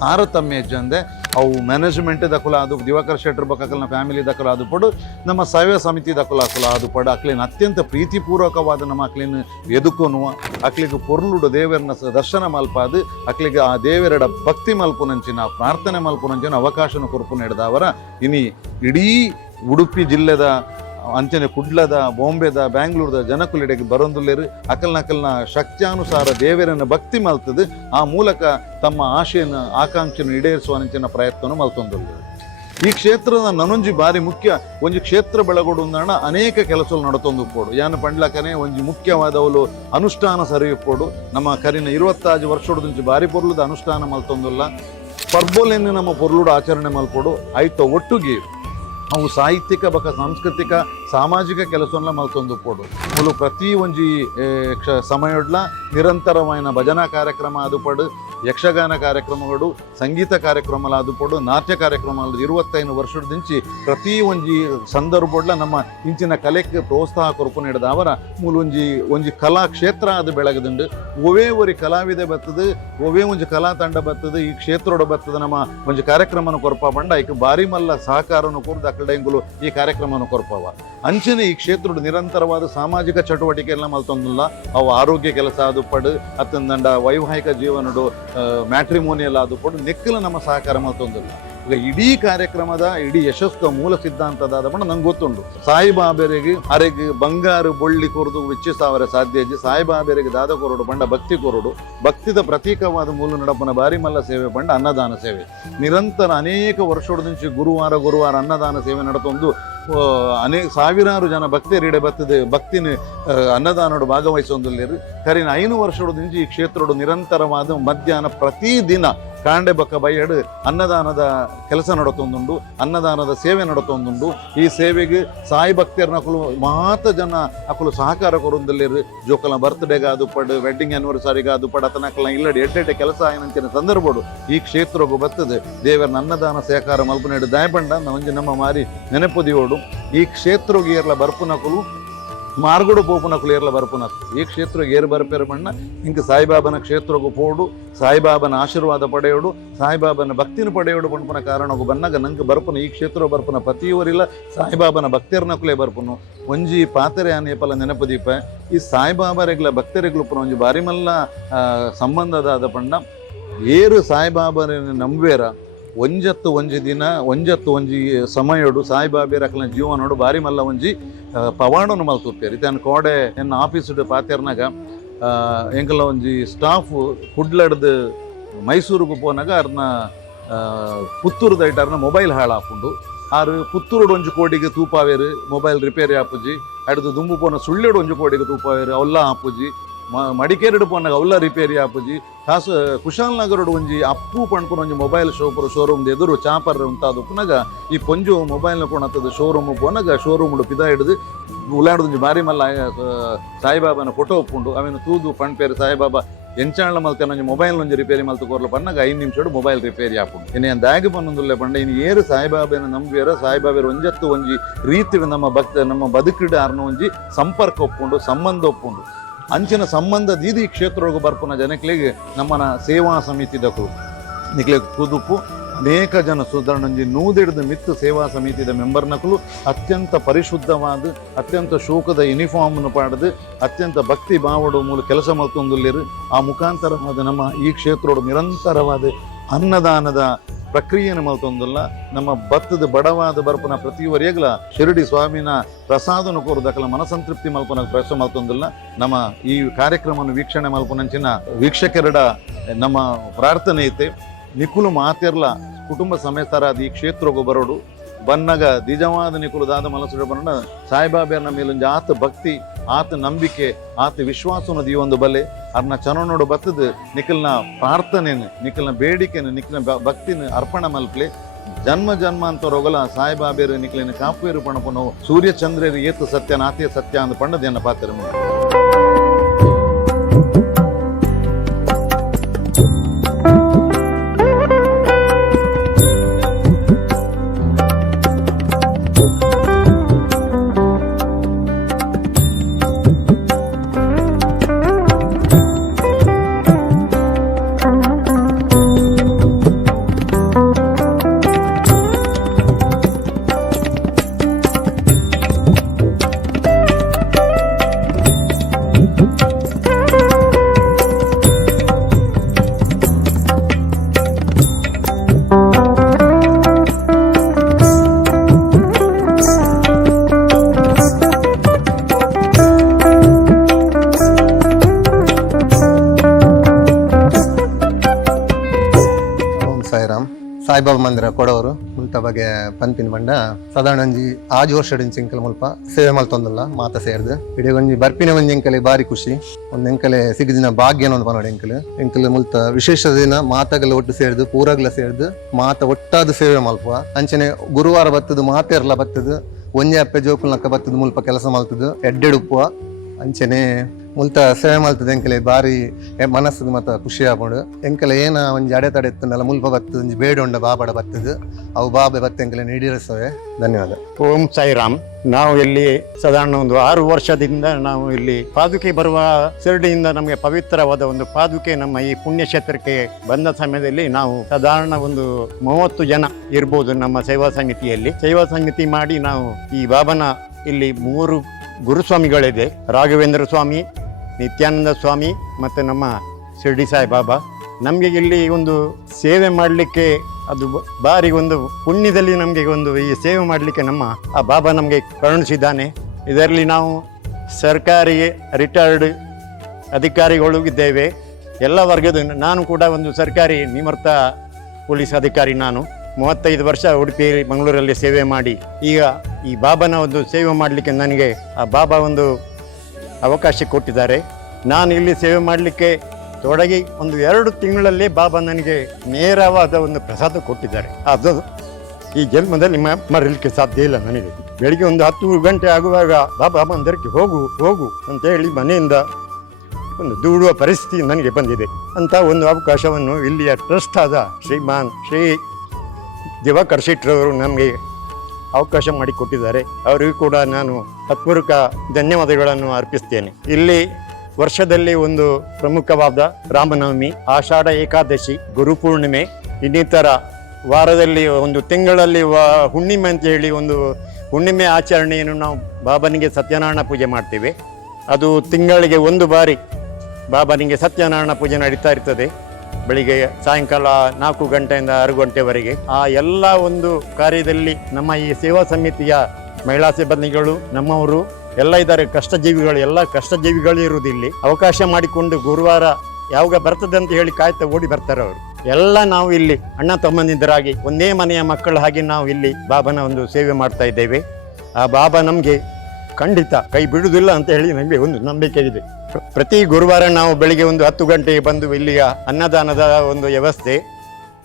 ತಾರತಮ್ಯ ಜಂದೆ ಅವು ಮ್ಯಾನೇಜ್ಮೆಂಟ್ ದಕ್ಕಲ ಅದು ದಿವಾಕರ್ ಶೆಟ್ಟರ್ ಬಕ್ಕಲ್ನ ಫ್ಯಾಮಿಲಿ ದಕ್ಕಲ ಅದು ಪಡು ನಮ್ಮ ಸೇವಾ ಸಮಿತಿ ದಕ್ಕಲ ಹಾಕಲ ಅದು ಪಡು ಅಕ್ಲಿನ ಅತ್ಯಂತ ಪ್ರೀತಿಪೂರ್ವಕವಾದ ನಮ್ಮ ಅಕ್ಲಿನ ಎದುಕೊನುವ ಅಕ್ಲಿಗೆ ಪೊರ್ಲುಡು ದೇವರನ್ನ ದರ್ಶನ ಮಲ್ಪಾದು ಅಕ್ಲಿಗೆ ಆ ದೇವರಡ ಭಕ್ತಿ ಮಲ್ಪುನಂಚಿನ ಪ್ರಾರ್ಥನೆ ಮಲ್ಪುನಂಚಿನ ಅವಕಾಶನ ಕೊರ್ಪು ನೀಡಿದವರ ಇನಿ ಇಡೀ ಉಡುಪಿ ಜಿಲ್ಲೆದ ಅಂಚನೆ ಕುಡ್ಲದ ಬಾಂಬೆದ ಬ್ಯಾಂಗ್ಳೂರ್ದ ಜನಕುಲಿಡೆಗೆ ಬರೊಂದುಲ್ಲೇರು ಅಕಲ್ನ ಶಕ್ತ್ಯಾನುಸಾರ ದೇವರನ್ನು ಭಕ್ತಿ ಮಲ್ತದು ಆ ಮೂಲಕ ತಮ್ಮ ಆಶೆಯನ್ನು ಆಕಾಂಕ್ಷೆಯನ್ನು ಈಡೇರಿಸುವ ಪ್ರಯತ್ನ ಮಲ್ತೊಂದುಲ್ಲೇರು. ಈ ಕ್ಷೇತ್ರದ ನನೊಂಜಿ ಬಾರಿ ಮುಖ್ಯ ಒಂಜಿ ಕ್ಷೇತ್ರ ಬೆಳಗೊಡುಂದಣ ಅನೇಕ ಕೆಲಸಗಳು ನಡತೊಂದು ಪೋಡು ಯಾನು ಪಂಡ್ಲಕನೆ ಒಂಜಿ ಮುಖ್ಯವಾದವಳು ಅನುಷ್ಠಾನ ಸರಿಯುಪ್ಪೋಡು ನಮ್ಮ ಕರಿನ 25 ವರ್ಷೋಡದಿಂಚಿ ಬಾರಿ ಪೊರ್ಲುದ ಅನುಷ್ಠಾನ ಮಲ್ತೊಂದುಲ್ಲ ಪರ್ಬೋಲೆನ್ನು ನಮ್ಮ ಪೊರ್ಲುಡು ಆಚರಣೆ ಮಲ್ಪೋಡು ಆಯ್ತು ಒಟ್ಟುಗೆ ಅವು ಸಾಹಿತ್ಯಿಕ ಬಕ ಸಾಂಸ್ಕೃತಿಕ ಸಾಮಾಜಿಕ ಕೆಲಸವನ್ನ ಮಲ್ತೊಂದು ಪೋಡು ಮೂಲು ಪ್ರತಿ ಒಂಜಿ ಸಮಯಡ್ಲ ನಿರಂತರವಾದ ಭಜನಾ ಕಾರ್ಯಕ್ರಮ ಅದು ಪಡು ಯಕ್ಷಗಾನ ಕಾರ್ಯಕ್ರಮಗಳು ಸಂಗೀತ ಕಾರ್ಯಕ್ರಮ ಅದು ಪಡು ನಾಟ್ಯ ಕಾರ್ಯಕ್ರಮ 25 ವರ್ಷದಿಂಚಿ ಪ್ರತಿ ಒಂಜಿ ಸಂದರ್ಭಡ್ಲ ನಮ್ಮ ಇಂಚಿನ ಕಲೆಗೆ ಪ್ರೋತ್ಸಾಹ ಕೊರಪು ನೀಡಿದ ಅವರ ಮೂಲ ಒಂಜಿ ಕಲಾ ಕ್ಷೇತ್ರ ಅದು ಬೆಳಗದುಂಡು ಒವೇ ಒರಿ ಕಲಾವಿದೆ ಬರ್ತದೆ ಒವೇ ಒಂಜಿ ಕಲಾ ತಂಡ ಬರ್ತದೆ ಈ ಕ್ಷೇತ್ರೋಡ ಬರ್ತದೆ ನಮ್ಮ ಒಂಜಿ ಕಾರ್ಯಕ್ರಮನ ಕೊರಪ ಬಂಡ ಈಗ ಬಾರಿ ಮಲ್ಲ ಸಹಕಾರನು ಕೊರ್ದು ಅಕಡೆಂಗುಲು ಈ ಕಾರ್ಯಕ್ರಮನ ಕೊರಪವ ಅಂಚನೆ ಈ ಕ್ಷೇತ್ರದ ನಿರಂತರವಾದ ಸಾಮಾಜಿಕ ಚಟುವಟಿಕೆ ಎಲ್ಲ ಮಲ್ತೊಂದಿಲ್ಲ ಅವು ಆರೋಗ್ಯ ಕೆಲಸ ಅದು ಪಡು ಅತ್ತಂದಂಡ ವೈವಾಹಿಕ ಜೀವನಡು ಮ್ಯಾಟ್ರಿಮೋನಿಯಲ್ ಅದು ಪಡು ನೆಕ್ಕಲು ನಮ್ಮ ಸಹಕಾರ ಮಲ್ತೊಂದಿಲ್ಲ. ಈಗ ಇಡೀ ಕಾರ್ಯಕ್ರಮದ ಇಡೀ ಯಶಸ್ಸು ಮೂಲ ಸಿದ್ಧಾಂತದಾದ ಪಂಡ ನಂಗೆ ಗೊತ್ತುಂಡು ಸಾಯಿಬಾಬೇರಿಗೆ ಅರೆಗೆ ಬಂಗಾರು ಬೊಳ್ಳಿ ಕೊರದು ವಿಚ್ಚಿಸಾವರ ಸಾಧ್ಯ ಸಾಯಿಬಾಬೇರಿಗೆ ದಾದ ಕೊರಡು ಬಂಡ ಭಕ್ತಿ ಕೊರಡು ಭಕ್ತಿದ ಪ್ರತೀಕವಾದ ಮೂಲ ನಡಪನ ಬಾರಿ ಮಲ್ಲ ಸೇವೆ ಬಂಡ ಅನ್ನದಾನ ಸೇವೆ ನಿರಂತರ ಅನೇಕ ವರ್ಷೋಡದಿಂಚಿ ಗುರುವಾರ ಅನ್ನದಾನ ಸೇವೆ ನಡತೊಂದು ಅನೇಕ ಸಾವಿರಾರು ಜನ ಭಕ್ತರಿಡೆ ಬರ್ತದೆ ಭಕ್ತಿನ ಅನ್ನದಾನೋಡು ಭಾಗವಹಿಸೊಂದಿಲ್ಲೇರು ಕರಿನ 5 ವರ್ಷೋಡದಿಂಚಿ ಈ ಕ್ಷೇತ್ರೋಡು ನಿರಂತರವಾದ ಮಧ್ಯಾಹ್ನ ಪ್ರತಿದಿನ ಕಾಂಡೆ ಬಕ್ಕ ಬೈಯಡು ಅನ್ನದಾನದ ಕೆಲಸ ನಡತೊಂದುಂಡು ಅನ್ನದಾನದ ಸೇವೆ ನಡತೊಂದುಂಡು ಈ ಸೇವೆಗೆ ಸಾಯಿ ಭಕ್ತರನ್ನ ಅಕಲು ಮಾತ ಜನ ಅಕಲು ಸಹಕಾರ ಕೊರೊಂದಿಲ್ಲೇರು ಜೋಕಲ್ನ ಬರ್ತ್ಡೇಗೆ ಅದು ಪಡು ವೆಡ್ಡಿಂಗ್ ಆ್ಯನಿವರ್ಸರಿಗೆ ಅದು ಪಡು ಅತನಕಲ್ನ ಇಲ್ಲಡೆ ಎಡ್ಡೆಡ್ಡೆ ಕೆಲಸ ಆಯ್ನಂಚಿನ ಸಂದರ್ಭಡು ಈ ಕ್ಷೇತ್ರಗೂ ಬರ್ತದೆ ದೇವರನ್ನ ಅನ್ನದಾನ ಸಹಕಾರ ಮಲ್ಪನೇಡು ದಾಯಪಂಡ ಒಂಜಿ ನಮ್ಮ ಮಾರಿ ನೆನಪುದಿಯೋಡು ಈ ಕ್ಷೇತ್ರಗೆ ಏರ್ಲ ಬರ್ಪುನಕಲು ಮಾರ್ಗಡು ಪೋಪುನಕಲು ಏರ್ಲ ಬರ್ಪುನಕ್ ಈ ಕ್ಷೇತ್ರಕ್ಕೆ ಏರು ಬರ್ಪೇರು ಬಣ್ಣ ಇಂಕ ಸಾಯಿಬಾಬನ ಕ್ಷೇತ್ರಗೂ ಪೋಡು ಸಾಯಿಬಾಬನ ಆಶೀರ್ವಾದ ಪಡೆಯೋಡು ಸಾಯಿಬಾಬನ ಭಕ್ತಿನ ಪಡೆಯೋಡು ಪಂಪನ ಕಾರಣಗೂ ಬನ್ನಾಗ ನಂಗೆ ಬರ್ಪುನ ಈ ಕ್ಷೇತ್ರ ಬರ್ಪುನ ಪ್ರತಿಯವರಿಲ್ಲ ಸಾಯಿಬಾಬನ ಭಕ್ತರ್ನಕುಲೇ ಬರ್ಪುನು ಒಂಜಿ ಪಾತೆರೆ ಆನೇಪಲ ನೆನಪದೀಪ ಈ ಸಾಯಿಬಾಬರೆಗ್ಲ ಭಕ್ತರೆಗ್ಲು ಪುನ ಒಂಜಿ ಬಾರಿ ಮಲ್ಲ ಸಂಬಂಧದಾದ ಪಂಡ ಏರು ಸಾಯಿಬಾಬನ ನಂಬೇರ ಒಂಜಿ ದಿನ ಒಂಜಿ ಸಮಯಡು ಸಾಯಿಬಾಬೇರ ಅಕ್ಲ ಜೀವನೋಡು ಬಾರಿ ಮಲ್ಲ ಒಂಜಿ ಪವಾಡನು ಮಲ್ತುಪ್ಪೇರು ಇದನ್ನು ಕೋಡೆ ಎನ್ನ ಆಫೀಸ್ಡು ಪಾತೆರ್ನಾಗ ಎಂಕಲ ಒಂಜಿ ಸ್ಟಾಫ್ ಕುಡ್ಲಡ್ದು ಮೈಸೂರಿಗೆ ಪೋನಾಗ ಅವ್ರನ್ನ ಪುತ್ತೂರು ದೈಟರ್ನ ಮೊಬೈಲ್ ಹಾಳಾಪುಂಡು ಆರು ಪುತ್ತೂರು 1 ಕೋಟಿಗೆ ತೂಪಾವೇರು ಮೊಬೈಲ್ ರಿಪೇರಿ ಆಪುಜಿ ಅಡ್ದು ದುಂಬು ಪೋನ ಸುಳ್ಳೆಡು 1 ಕೋಟಿಗೆ ತೂಪಾವೇರು ಅವಲ್ಲ ಆಪುಜಿ ಮಡಿಕೇರಿಡು ಪೋನಾಗ ಅವಲ್ಲ ರಿಪೇರಿ ಆಪುಜಿ ಕುಶಾಲ್ ನಗರೋಡು ಒಂಜಿ ಅಪ್ಪು ಪಣ್ಪುನ ಒಂಜಿ ಮೊಬೈಲ್ ಶೋರೂಮ್ ಎದುರು ಚಾಪರ್ ಉಂತಾದು ಪುನಗ ಈ ಪೊಂಜು ಮೊಬೈಲ್ನ ಪೋಣತ್ತದ ಶೋರೂಮ್ ಪೋನಾಗ ಶೋರೂಮ್ ಪಿದ ಹಿಡಿದು ಉಲಾಡೊಂಜಿ ಬಾರಿ ಮಲ್ಲ ಸಾಯಿಬಾಬನ ಫೋಟೋ ಒಪ್ಪುಂಡು ಅವೇನು ತೂದು ಪಣ್ಪೇರು ಸಾಯಿಬಾಬಾ ಎಂಚಾಳ ಮಲ್ಕ ಒಂಜಿ ಮೊಬೈಲ್ ಒಂಜಿ ರಿಪೇರಿ ಮಲ್ತು ಕೊರ್ಲ ಪನ್ನಾಗ 5 ನಿಮಿಷಡು ಮೊಬೈಲ್ ರಿಪೇರಿ ಆಪುಂಡು ಇನ್ನು ದಾಗಿ ಪನ್ನೊಂದುಲ್ಲೆ ಪಂಡ ಇನ್ನು ಏರು ಸಾಯಿಬಾಬೆನ ನಂಬಿಯರ ಸಾಯಿಬಾಬೇರು ಒಂಜಿ ರೀತಿ ನಮ್ಮ ಬದುಕಿಡ ಆರ್ನ ಒಂಜಿ ಸಂಪರ್ಕ ಒಪ್ಪುಂಡು ಸಂಬಂಧ ಒಪ್ಪುಂಡು ಅಂಚಿನ ಸಂಬಂಧ ದೀದಿ ಕ್ಷೇತ್ರೊಳಗೆ ಬರ್ಪುನ ಜನಕ್ಲಿಗೆ ನಮ್ಮನ ಸೇವಾ ಸಮಿತಿದಕು ನಿಕ್ಲೆ ಕುದುಪು ಅನೇಕ ಜನ ಸುಧಾರಣೆ ನೂದೆಡ್ದು ಮಿತ್ತು ಸೇವಾ ಸಮಿತಿದ ಮೆಂಬರ್ನಕಲು ಅತ್ಯಂತ ಪರಿಶುದ್ಧವಾದ ಅತ್ಯಂತ ಶೋಕದ ಯೂನಿಫಾರ್ಮ್ನು ಪಾಡದು ಅತ್ಯಂತ ಭಕ್ತಿ ಭಾವಡು ಮೂಲ ಕೆಲಸ ಮಲ್ತೊಂದುಲ್ಲೇರು. ಆ ಮುಖಾಂತರವಾದ ನಮ್ಮ ಈ ಕ್ಷೇತ್ರೋಡು ನಿರಂತರವಾದ ಅನ್ನದಾನದ ಪ್ರಕ್ರಿಯೆಯನ್ನು ಮಲ್ತೊಂದುಲ್ಲ. ನಮ್ಮ ಭತ್ತದ ಬಡವಾದ ಬರ್ಪನ ಪ್ರತಿವರೆಗ್ಲ ಶಿರಡಿ ಸ್ವಾಮಿನ ಪ್ರಸಾದನು ಕೋರುದಕ್ಕಲ ಮನಸಂತೃಪ್ತಿ ಮಲ್ಪನ ಪ್ರಶ್ನೆ ಮಲ್ತೊಂದಿಲ್ಲ. ನಮ್ಮ ಈ ಕಾರ್ಯಕ್ರಮವನ್ನು ವೀಕ್ಷಣೆ ಮಲ್ಪನಂಚಿನ ವೀಕ್ಷಕರಡ ನಮ್ಮ ಪ್ರಾರ್ಥನೆ ಐತೆ ನಿಕುಲು ಮಾತೆರ್ಲ ಕುಟುಂಬ ಸಮೇತರಾದ ಈ ಕ್ಷೇತ್ರಗೂ ಬರೋಡು ಬನ್ನಗ ನಿಜವಾದ ನಿಕುಲು ದಾದ ಮನಸ್ಸು ಬರೋಣ ಸಾಯಿಬಾಬೆಯನ್ನ ಮೇಲೊಂದು ಆತ ಭಕ್ತಿ ಆತ ನಂಬಿಕೆ ಆತ ವಿಶ್ವಾಸನ ಈ ಒಂದು ಬಲೆ ಅರ್ನ ಚನೋಡು ಬತ್ತದ ನಿಖಲ್ನ ಪ್ರಾರ್ಥನೆನು ನಿಖಲ್ನ ಬೇಡಿಕೆನು ನಿಖಲ್ನ ಭಕ್ತಿನ ಅರ್ಪಣ ಮಲ್ಪಲೆ ಜನ್ಮ ಜನ್ಮಾಂತರೋಗಲ ಸಾಯಿಬಾಬೇರು ನಿಖಲಿನ ಕಾಪೇರು ಪಣಪನು ಸೂರ್ಯ ಚಂದ್ರರು ಏತು ಸತ್ಯ ನಾತೆ ಸತ್ಯ ಅಂದ ಪಂಡದನ್ನ ಪಾತ್ರ ಸಾಯಿಬಾಬಾ ಮಂದಿರ ಕೊಡವರು ಮುಲ್ತ ಬಗೆ ಪನ್ಪಿನ ಬಂಡ ಸಾಧಾರಣ ಒಂಜಿ 6 ವರ್ಷದಿಂದ ಇಂಕಲ್ ಮುಲ್ಪ ಸೇವೆ ಮಲ್ತೊಂದಲ್ಲ ಮಾತ ಸೇರ್ದು ಇಡೀ ಒಂಜಿ ಬರ್ಪಿನ ಒಂಜಿ ಎಂಕಲೆ ಬಾರಿ ಖುಷಿ ಒಂದ್ ಎಂಕಲೆ ಸಿಗದಿನ ಭಾಗ್ಯ ಒಂದು ಪನೋಡು ಎಂಕಲ್ ಮುಲ್ತ ವಿಶೇಷ ದಿನ ಮಾತಗಲ ಒಟ್ಟು ಸೇರ್ದು ಪೂರಗ್ಲ ಸೇರ್ದು ಮಾತ ಒಟ್ಟಾದ ಸೇವೆ ಮಲ್ಪ ಅಂಚನೆ ಗುರುವಾರ ಬತ್ತದು ಮಾತೆರ್ಲ ಬತ್ತದು ಒಂಜೆ ಅಪ್ಪೆ ಜೋಕುಲ್ನಕ್ಕ ಬತ್ತದು ಮುಲ್ಪ ಕೆಲಸ ಮಲ್ತದು ಎಡ್ಡೆಡುಪ್ಪುವ ಅಂಚನೆ ಮುಲ್ತ ಸೇವೆ ಮಲ್ತದ ಎಂಕಲೆ ಬಾರಿ ಮನಸ್ಸು ಮತ್ತ ಖುಷಿ ಆಪುಂಡು ಎಂಕಲೆ ಏನ ಒಂಜಿ ಅಡೆತಡೆ ಇತ್ತಂಡಲ್ಲ ಮುಲ್ಪ ಬತ್ತದ ಒಂಜಿ ಬೇಡೊಂಡ ಬಾಬಡ ಬತ್ತದು ಅವು ಬಾಬೆ ಬತ್ತ ಎಂಕಲೆ ನೀಡಿರಸವೆ. ಧನ್ಯವಾದ. ಓಂ ಸಾಯಿರಾಮ್. ನಾವು ಇಲ್ಲಿ ಸಾಧಾರಣ ಒಂದು 6 ವರ್ಷದಿಂದ ನಾವು ಇಲ್ಲಿ ಪಾದುಕೆ ಬರುವ ಶಿರಡಿಯಿಂದ ನಮಗೆ ಪವಿತ್ರವಾದ ಒಂದು ಪಾದುಕೆ ನಮ್ಮ ಈ ಪುಣ್ಯಕ್ಷೇತ್ರಕ್ಕೆ ಬಂದ ಸಮಯದಲ್ಲಿ ನಾವು ಸಾಧಾರಣ ಒಂದು 30 ಜನ ಇರ್ಬೋದು ನಮ್ಮ ಸೇವಾ ಸಮಿತಿಯಲ್ಲಿ ಸೇವಾ ಸಮಿತಿ ಮಾಡಿ ನಾವು ಈ ಬಾಬನ ಇಲ್ಲಿ 3 ಗುರುಸ್ವಾಮಿಗಳಿದೆ. ರಾಘವೇಂದ್ರ ಸ್ವಾಮಿ, ನಿತ್ಯಾನಂದ ಸ್ವಾಮಿ ಮತ್ತು ನಮ್ಮ ಶಿರಡಿ ಸಾಯಿಬಾಬಾ. ನಮಗೆ ಇಲ್ಲಿ ಒಂದು ಸೇವೆ ಮಾಡಲಿಕ್ಕೆ ಅದು ಬಾರಿ ಒಂದು ಪುಣ್ಯದಲ್ಲಿ ನಮಗೆ ಒಂದು ಈ ಸೇವೆ ಮಾಡಲಿಕ್ಕೆ ನಮ್ಮ ಆ ಬಾಬಾ ನಮಗೆ ಕರುಣಿಸಿದ್ದಾನೆ. ಇದರಲ್ಲಿ ನಾವು ಸರ್ಕಾರಿ ರಿಟೈರ್ಡ್ ಅಧಿಕಾರಿಗಳು ಇದ್ದೇವೆ, ಎಲ್ಲ ವರ್ಗದ. ನಾನು ಕೂಡ ಒಂದು ಸರ್ಕಾರಿ ನಿವೃತ್ತ ಪೊಲೀಸ್ ಅಧಿಕಾರಿ. ನಾನು 35 ವರ್ಷ ಉಡುಪಿ ಮಂಗಳೂರಲ್ಲಿ ಸೇವೆ ಮಾಡಿ ಈಗ ಈ ಬಾಬನ ಒಂದು ಸೇವೆ ಮಾಡಲಿಕ್ಕೆ ನನಗೆ ಆ ಬಾಬಾ ಒಂದು ಅವಕಾಶ ಕೊಟ್ಟಿದ್ದಾರೆ. ನಾನು ಇಲ್ಲಿ ಸೇವೆ ಮಾಡಲಿಕ್ಕೆ ತೊಡಗಿ ಒಂದು 2 ತಿಂಗಳಲ್ಲಿ ಬಾಬಾ ನನಗೆ ನೇರವಾದ ಒಂದು ಪ್ರಸಾದ ಕೊಟ್ಟಿದ್ದಾರೆ. ಅದು ಈ ಜನ್ಮದಲ್ಲಿ ಮರಲಿಕ್ಕೆ ಸಾಧ್ಯ ಇಲ್ಲ ನನಗೆ. ಬೆಳಿಗ್ಗೆ ಒಂದು 10 ಗಂಟೆ ಆಗುವಾಗ ಬಾಬಾ ಮಂದಿರಕ್ಕೆ ಹೋಗು ಅಂತ ಹೇಳಿ ಮನೆಯಿಂದ ಒಂದು ದೂಡುವ ಪರಿಸ್ಥಿತಿ ನನಗೆ ಬಂದಿದೆ. ಅಂತ ಒಂದು ಅವಕಾಶವನ್ನು ಇಲ್ಲಿಯ ಟ್ರಸ್ಟ್ ಆದ ಶ್ರೀಮಾನ್ ಶ್ರೀ ದಿವಾಕರ್ ಶೆಟ್ಟಿರವರು ನಮಗೆ ಅವಕಾಶ ಮಾಡಿಕೊಟ್ಟಿದ್ದಾರೆ. ಅವರಿಗೂ ಕೂಡ ನಾನು ಹತ್ಪೂರ್ವಕ ಧನ್ಯವಾದಗಳನ್ನು ಅರ್ಪಿಸ್ತೇನೆ. ಇಲ್ಲಿ ವರ್ಷದಲ್ಲಿ ಒಂದು ಪ್ರಮುಖವಾದ ರಾಮನವಮಿ, ಆಷಾಢ ಏಕಾದಶಿ, ಗುರುಪೂರ್ಣಿಮೆ, ಇನ್ನಿತರ ವಾರದಲ್ಲಿ ಒಂದು ತಿಂಗಳಲ್ಲಿ ಹುಣ್ಣಿಮೆ ಅಂತ ಹೇಳಿ ಒಂದು ಹುಣ್ಣಿಮೆ ಆಚರಣೆಯನ್ನು ನಾವು ಬಾಬನಿಗೆ ಸತ್ಯನಾರಾಯಣ ಪೂಜೆ ಮಾಡ್ತೇವೆ. ಅದು ತಿಂಗಳಿಗೆ 1 ಬಾರಿ ಬಾಬನಿಗೆ ಸತ್ಯನಾರಾಯಣ ಪೂಜೆ ನಡೀತಾ ಇರ್ತದೆ. ಬೆಳಿಗ್ಗೆ ಸಾಯಂಕಾಲ 4 ಗಂಟೆಯಿಂದ 6 ಗಂಟೆವರೆಗೆ. ಆ ಎಲ್ಲ ಒಂದು ಕಾರ್ಯದಲ್ಲಿ ನಮ್ಮ ಈ ಸೇವಾ ಸಮಿತಿಯ ಮಹಿಳಾ ಸಿಬ್ಬಂದಿಗಳು ನಮ್ಮವರು ಎಲ್ಲ ಇದ್ದಾರೆ. ಕಷ್ಟಜೀವಿಗಳು, ಎಲ್ಲ ಕಷ್ಟಜೀವಿಗಳು ಇರುವುದು ಇಲ್ಲಿ. ಅವಕಾಶ ಮಾಡಿಕೊಂಡು ಗುರುವಾರ ಯಾವಾಗ ಬರ್ತದೆ ಅಂತ ಹೇಳಿ ಕಾಯ್ತಾ ಓಡಿ ಬರ್ತಾರೆ ಅವರು ಎಲ್ಲ. ನಾವು ಇಲ್ಲಿ ಅಣ್ಣ ತಮ್ಮಂದಿರಾಗಿ ಒಂದೇ ಮನೆಯ ಮಕ್ಕಳ ಹಾಗೆ ನಾವು ಇಲ್ಲಿ ಬಾಬನ ಒಂದು ಸೇವೆ ಮಾಡ್ತಾ ಇದ್ದೇವೆ. ಆ ಬಾಬಾ ನಮಗೆ ಖಂಡಿತ ಕೈ ಬಿಡುವುದಿಲ್ಲ ಅಂತ ಹೇಳಿ ನಮಗೆ ಒಂದು ನಂಬಿಕೆ ಇದೆ. ಪ್ರತಿ ಗುರುವಾರ ನಾವು ಬೆಳಿಗ್ಗೆ ಒಂದು 10 ಗಂಟೆಗೆ ಬಂದು ಇಲ್ಲಿಯ ಅನ್ನದಾನದ ಒಂದು ವ್ಯವಸ್ಥೆ,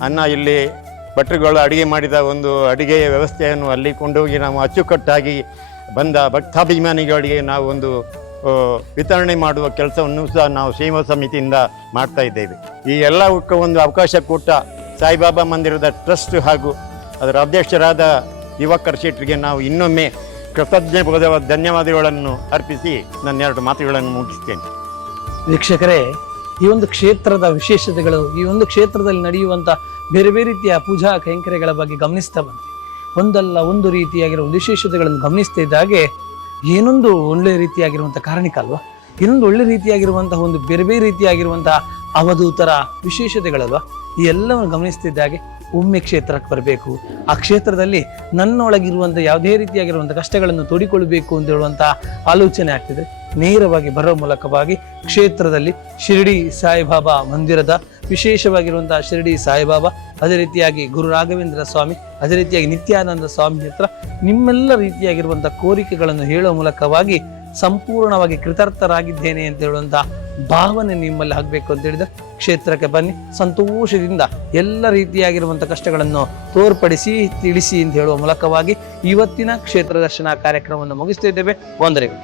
ಅನ್ನ ಇಲ್ಲಿ ಭಟ್ರುಗಳು ಅಡುಗೆ ಮಾಡಿದ ಒಂದು ಅಡುಗೆಯ ವ್ಯವಸ್ಥೆಯನ್ನು ಅಲ್ಲಿ ಕೊಂಡೋಗಿ ನಾವು ಅಚ್ಚುಕಟ್ಟಾಗಿ ಬಂದ ಭಕ್ತಾಭಿಮಾನಿಗಳಿಗೆ ನಾವು ಒಂದು ವಿತರಣೆ ಮಾಡುವ ಕೆಲಸವನ್ನು ಸಹ ನಾವು ಸೇವಾ ಸಮಿತಿಯಿಂದ ಮಾಡ್ತಾ ಇದ್ದೇವೆ. ಈ ಎಲ್ಲವಕ್ಕೆ ಒಂದು ಅವಕಾಶ ಕೊಟ್ಟ ಸಾಯಿಬಾಬಾ ಮಂದಿರದ ಟ್ರಸ್ಟ್ ಹಾಗೂ ಅದರ ಅಧ್ಯಕ್ಷರಾದ ದಿವಾಕರ್ ಶೆಟ್ಟಿಗೆ ನಾವು ಇನ್ನೊಮ್ಮೆ ಧನ್ಯವಾದಗಳನ್ನು ಅರ್ಪಿಸಿ ನನ್ನ 2 ಮಾತುಗಳನ್ನು ಮುಗಿಸ್ತೇನೆ. ವೀಕ್ಷಕರೇ, ಈ ಒಂದು ಕ್ಷೇತ್ರದ ವಿಶೇಷತೆಗಳು, ಈ ಒಂದು ಕ್ಷೇತ್ರದಲ್ಲಿ ನಡೆಯುವಂಥ ಬೇರೆ ಬೇರೆ ರೀತಿಯ ಪೂಜಾ ಕೈಂಕರ್ಯಗಳ ಬಗ್ಗೆ ಗಮನಿಸ್ತಾ ಬಂದ್ವಿ. ಒಂದಲ್ಲ ಒಂದು ರೀತಿಯಾಗಿರುವ ವಿಶೇಷತೆಗಳನ್ನು ಗಮನಿಸ್ತಾ ಇದ್ದಾಗೆ ಏನೊಂದು ಒಳ್ಳೆ ರೀತಿಯಾಗಿರುವಂಥ ಕಾರಣಿಕ ಅಲ್ವಾ, ಇನ್ನೊಂದು ಒಳ್ಳೆ ರೀತಿಯಾಗಿರುವಂತಹ ಒಂದು ಬೇರೆ ಬೇರೆ ರೀತಿಯಾಗಿರುವಂತಹ ಅವಧೂತರ ವಿಶೇಷತೆಗಳಲ್ವಾ, ಈ ಎಲ್ಲವನ್ನು ಗಮನಿಸ್ತಿದ್ದಾಗೆ ಒಮ್ಮೆ ಕ್ಷೇತ್ರಕ್ಕೆ ಬರಬೇಕು, ಆ ಕ್ಷೇತ್ರದಲ್ಲಿ ನನ್ನೊಳಗಿರುವಂಥ ಯಾವುದೇ ರೀತಿಯಾಗಿರುವಂಥ ಕಷ್ಟಗಳನ್ನು ತೋಡಿಕೊಳ್ಬೇಕು ಅಂತ ಹೇಳುವಂಥ ಆಲೋಚನೆ ಆಗ್ತಿದೆ. ನೇರವಾಗಿ ಬರೋ ಮೂಲಕವಾಗಿ ಕ್ಷೇತ್ರದಲ್ಲಿ ಶಿರಡಿ ಸಾಯಿಬಾಬಾ ಮಂದಿರದ ವಿಶೇಷವಾಗಿರುವಂತಹ ಶಿರಡಿ ಸಾಯಿಬಾಬಾ, ಅದೇ ರೀತಿಯಾಗಿ ಗುರು ರಾಘವೇಂದ್ರ ಸ್ವಾಮಿ, ಅದೇ ರೀತಿಯಾಗಿ ನಿತ್ಯಾನಂದ ಸ್ವಾಮಿ ಹತ್ರ ನಿಮ್ಮೆಲ್ಲ ರೀತಿಯಾಗಿರುವಂಥ ಕೋರಿಕೆಗಳನ್ನು ಹೇಳುವ ಮೂಲಕವಾಗಿ ಸಂಪೂರ್ಣವಾಗಿ ಕೃತಾರ್ಥರಾಗಿದ್ದೇನೆ ಅಂತ ಹೇಳುವಂಥ ಭಾವನೆ ನಿಮ್ಮಲ್ಲಿ ಆಗಬೇಕು ಅಂತ ಹೇಳಿದ್ರೆ ಕ್ಷೇತ್ರಕ್ಕೆ ಬನ್ನಿ, ಸಂತೋಷದಿಂದ ಎಲ್ಲ ರೀತಿಯಾಗಿರುವಂಥ ಕಷ್ಟಗಳನ್ನು ತೋರ್ಪಡಿಸಿ ತಿಳಿಸಿ ಅಂತ ಹೇಳುವ ಮೂಲಕವಾಗಿ ಇವತ್ತಿನ ಕ್ಷೇತ್ರ ದರ್ಶನ ಕಾರ್ಯಕ್ರಮವನ್ನು ಮುಗಿಸ್ತಾ ಇದ್ದೇವೆ. ವಂದನೆಗಳು.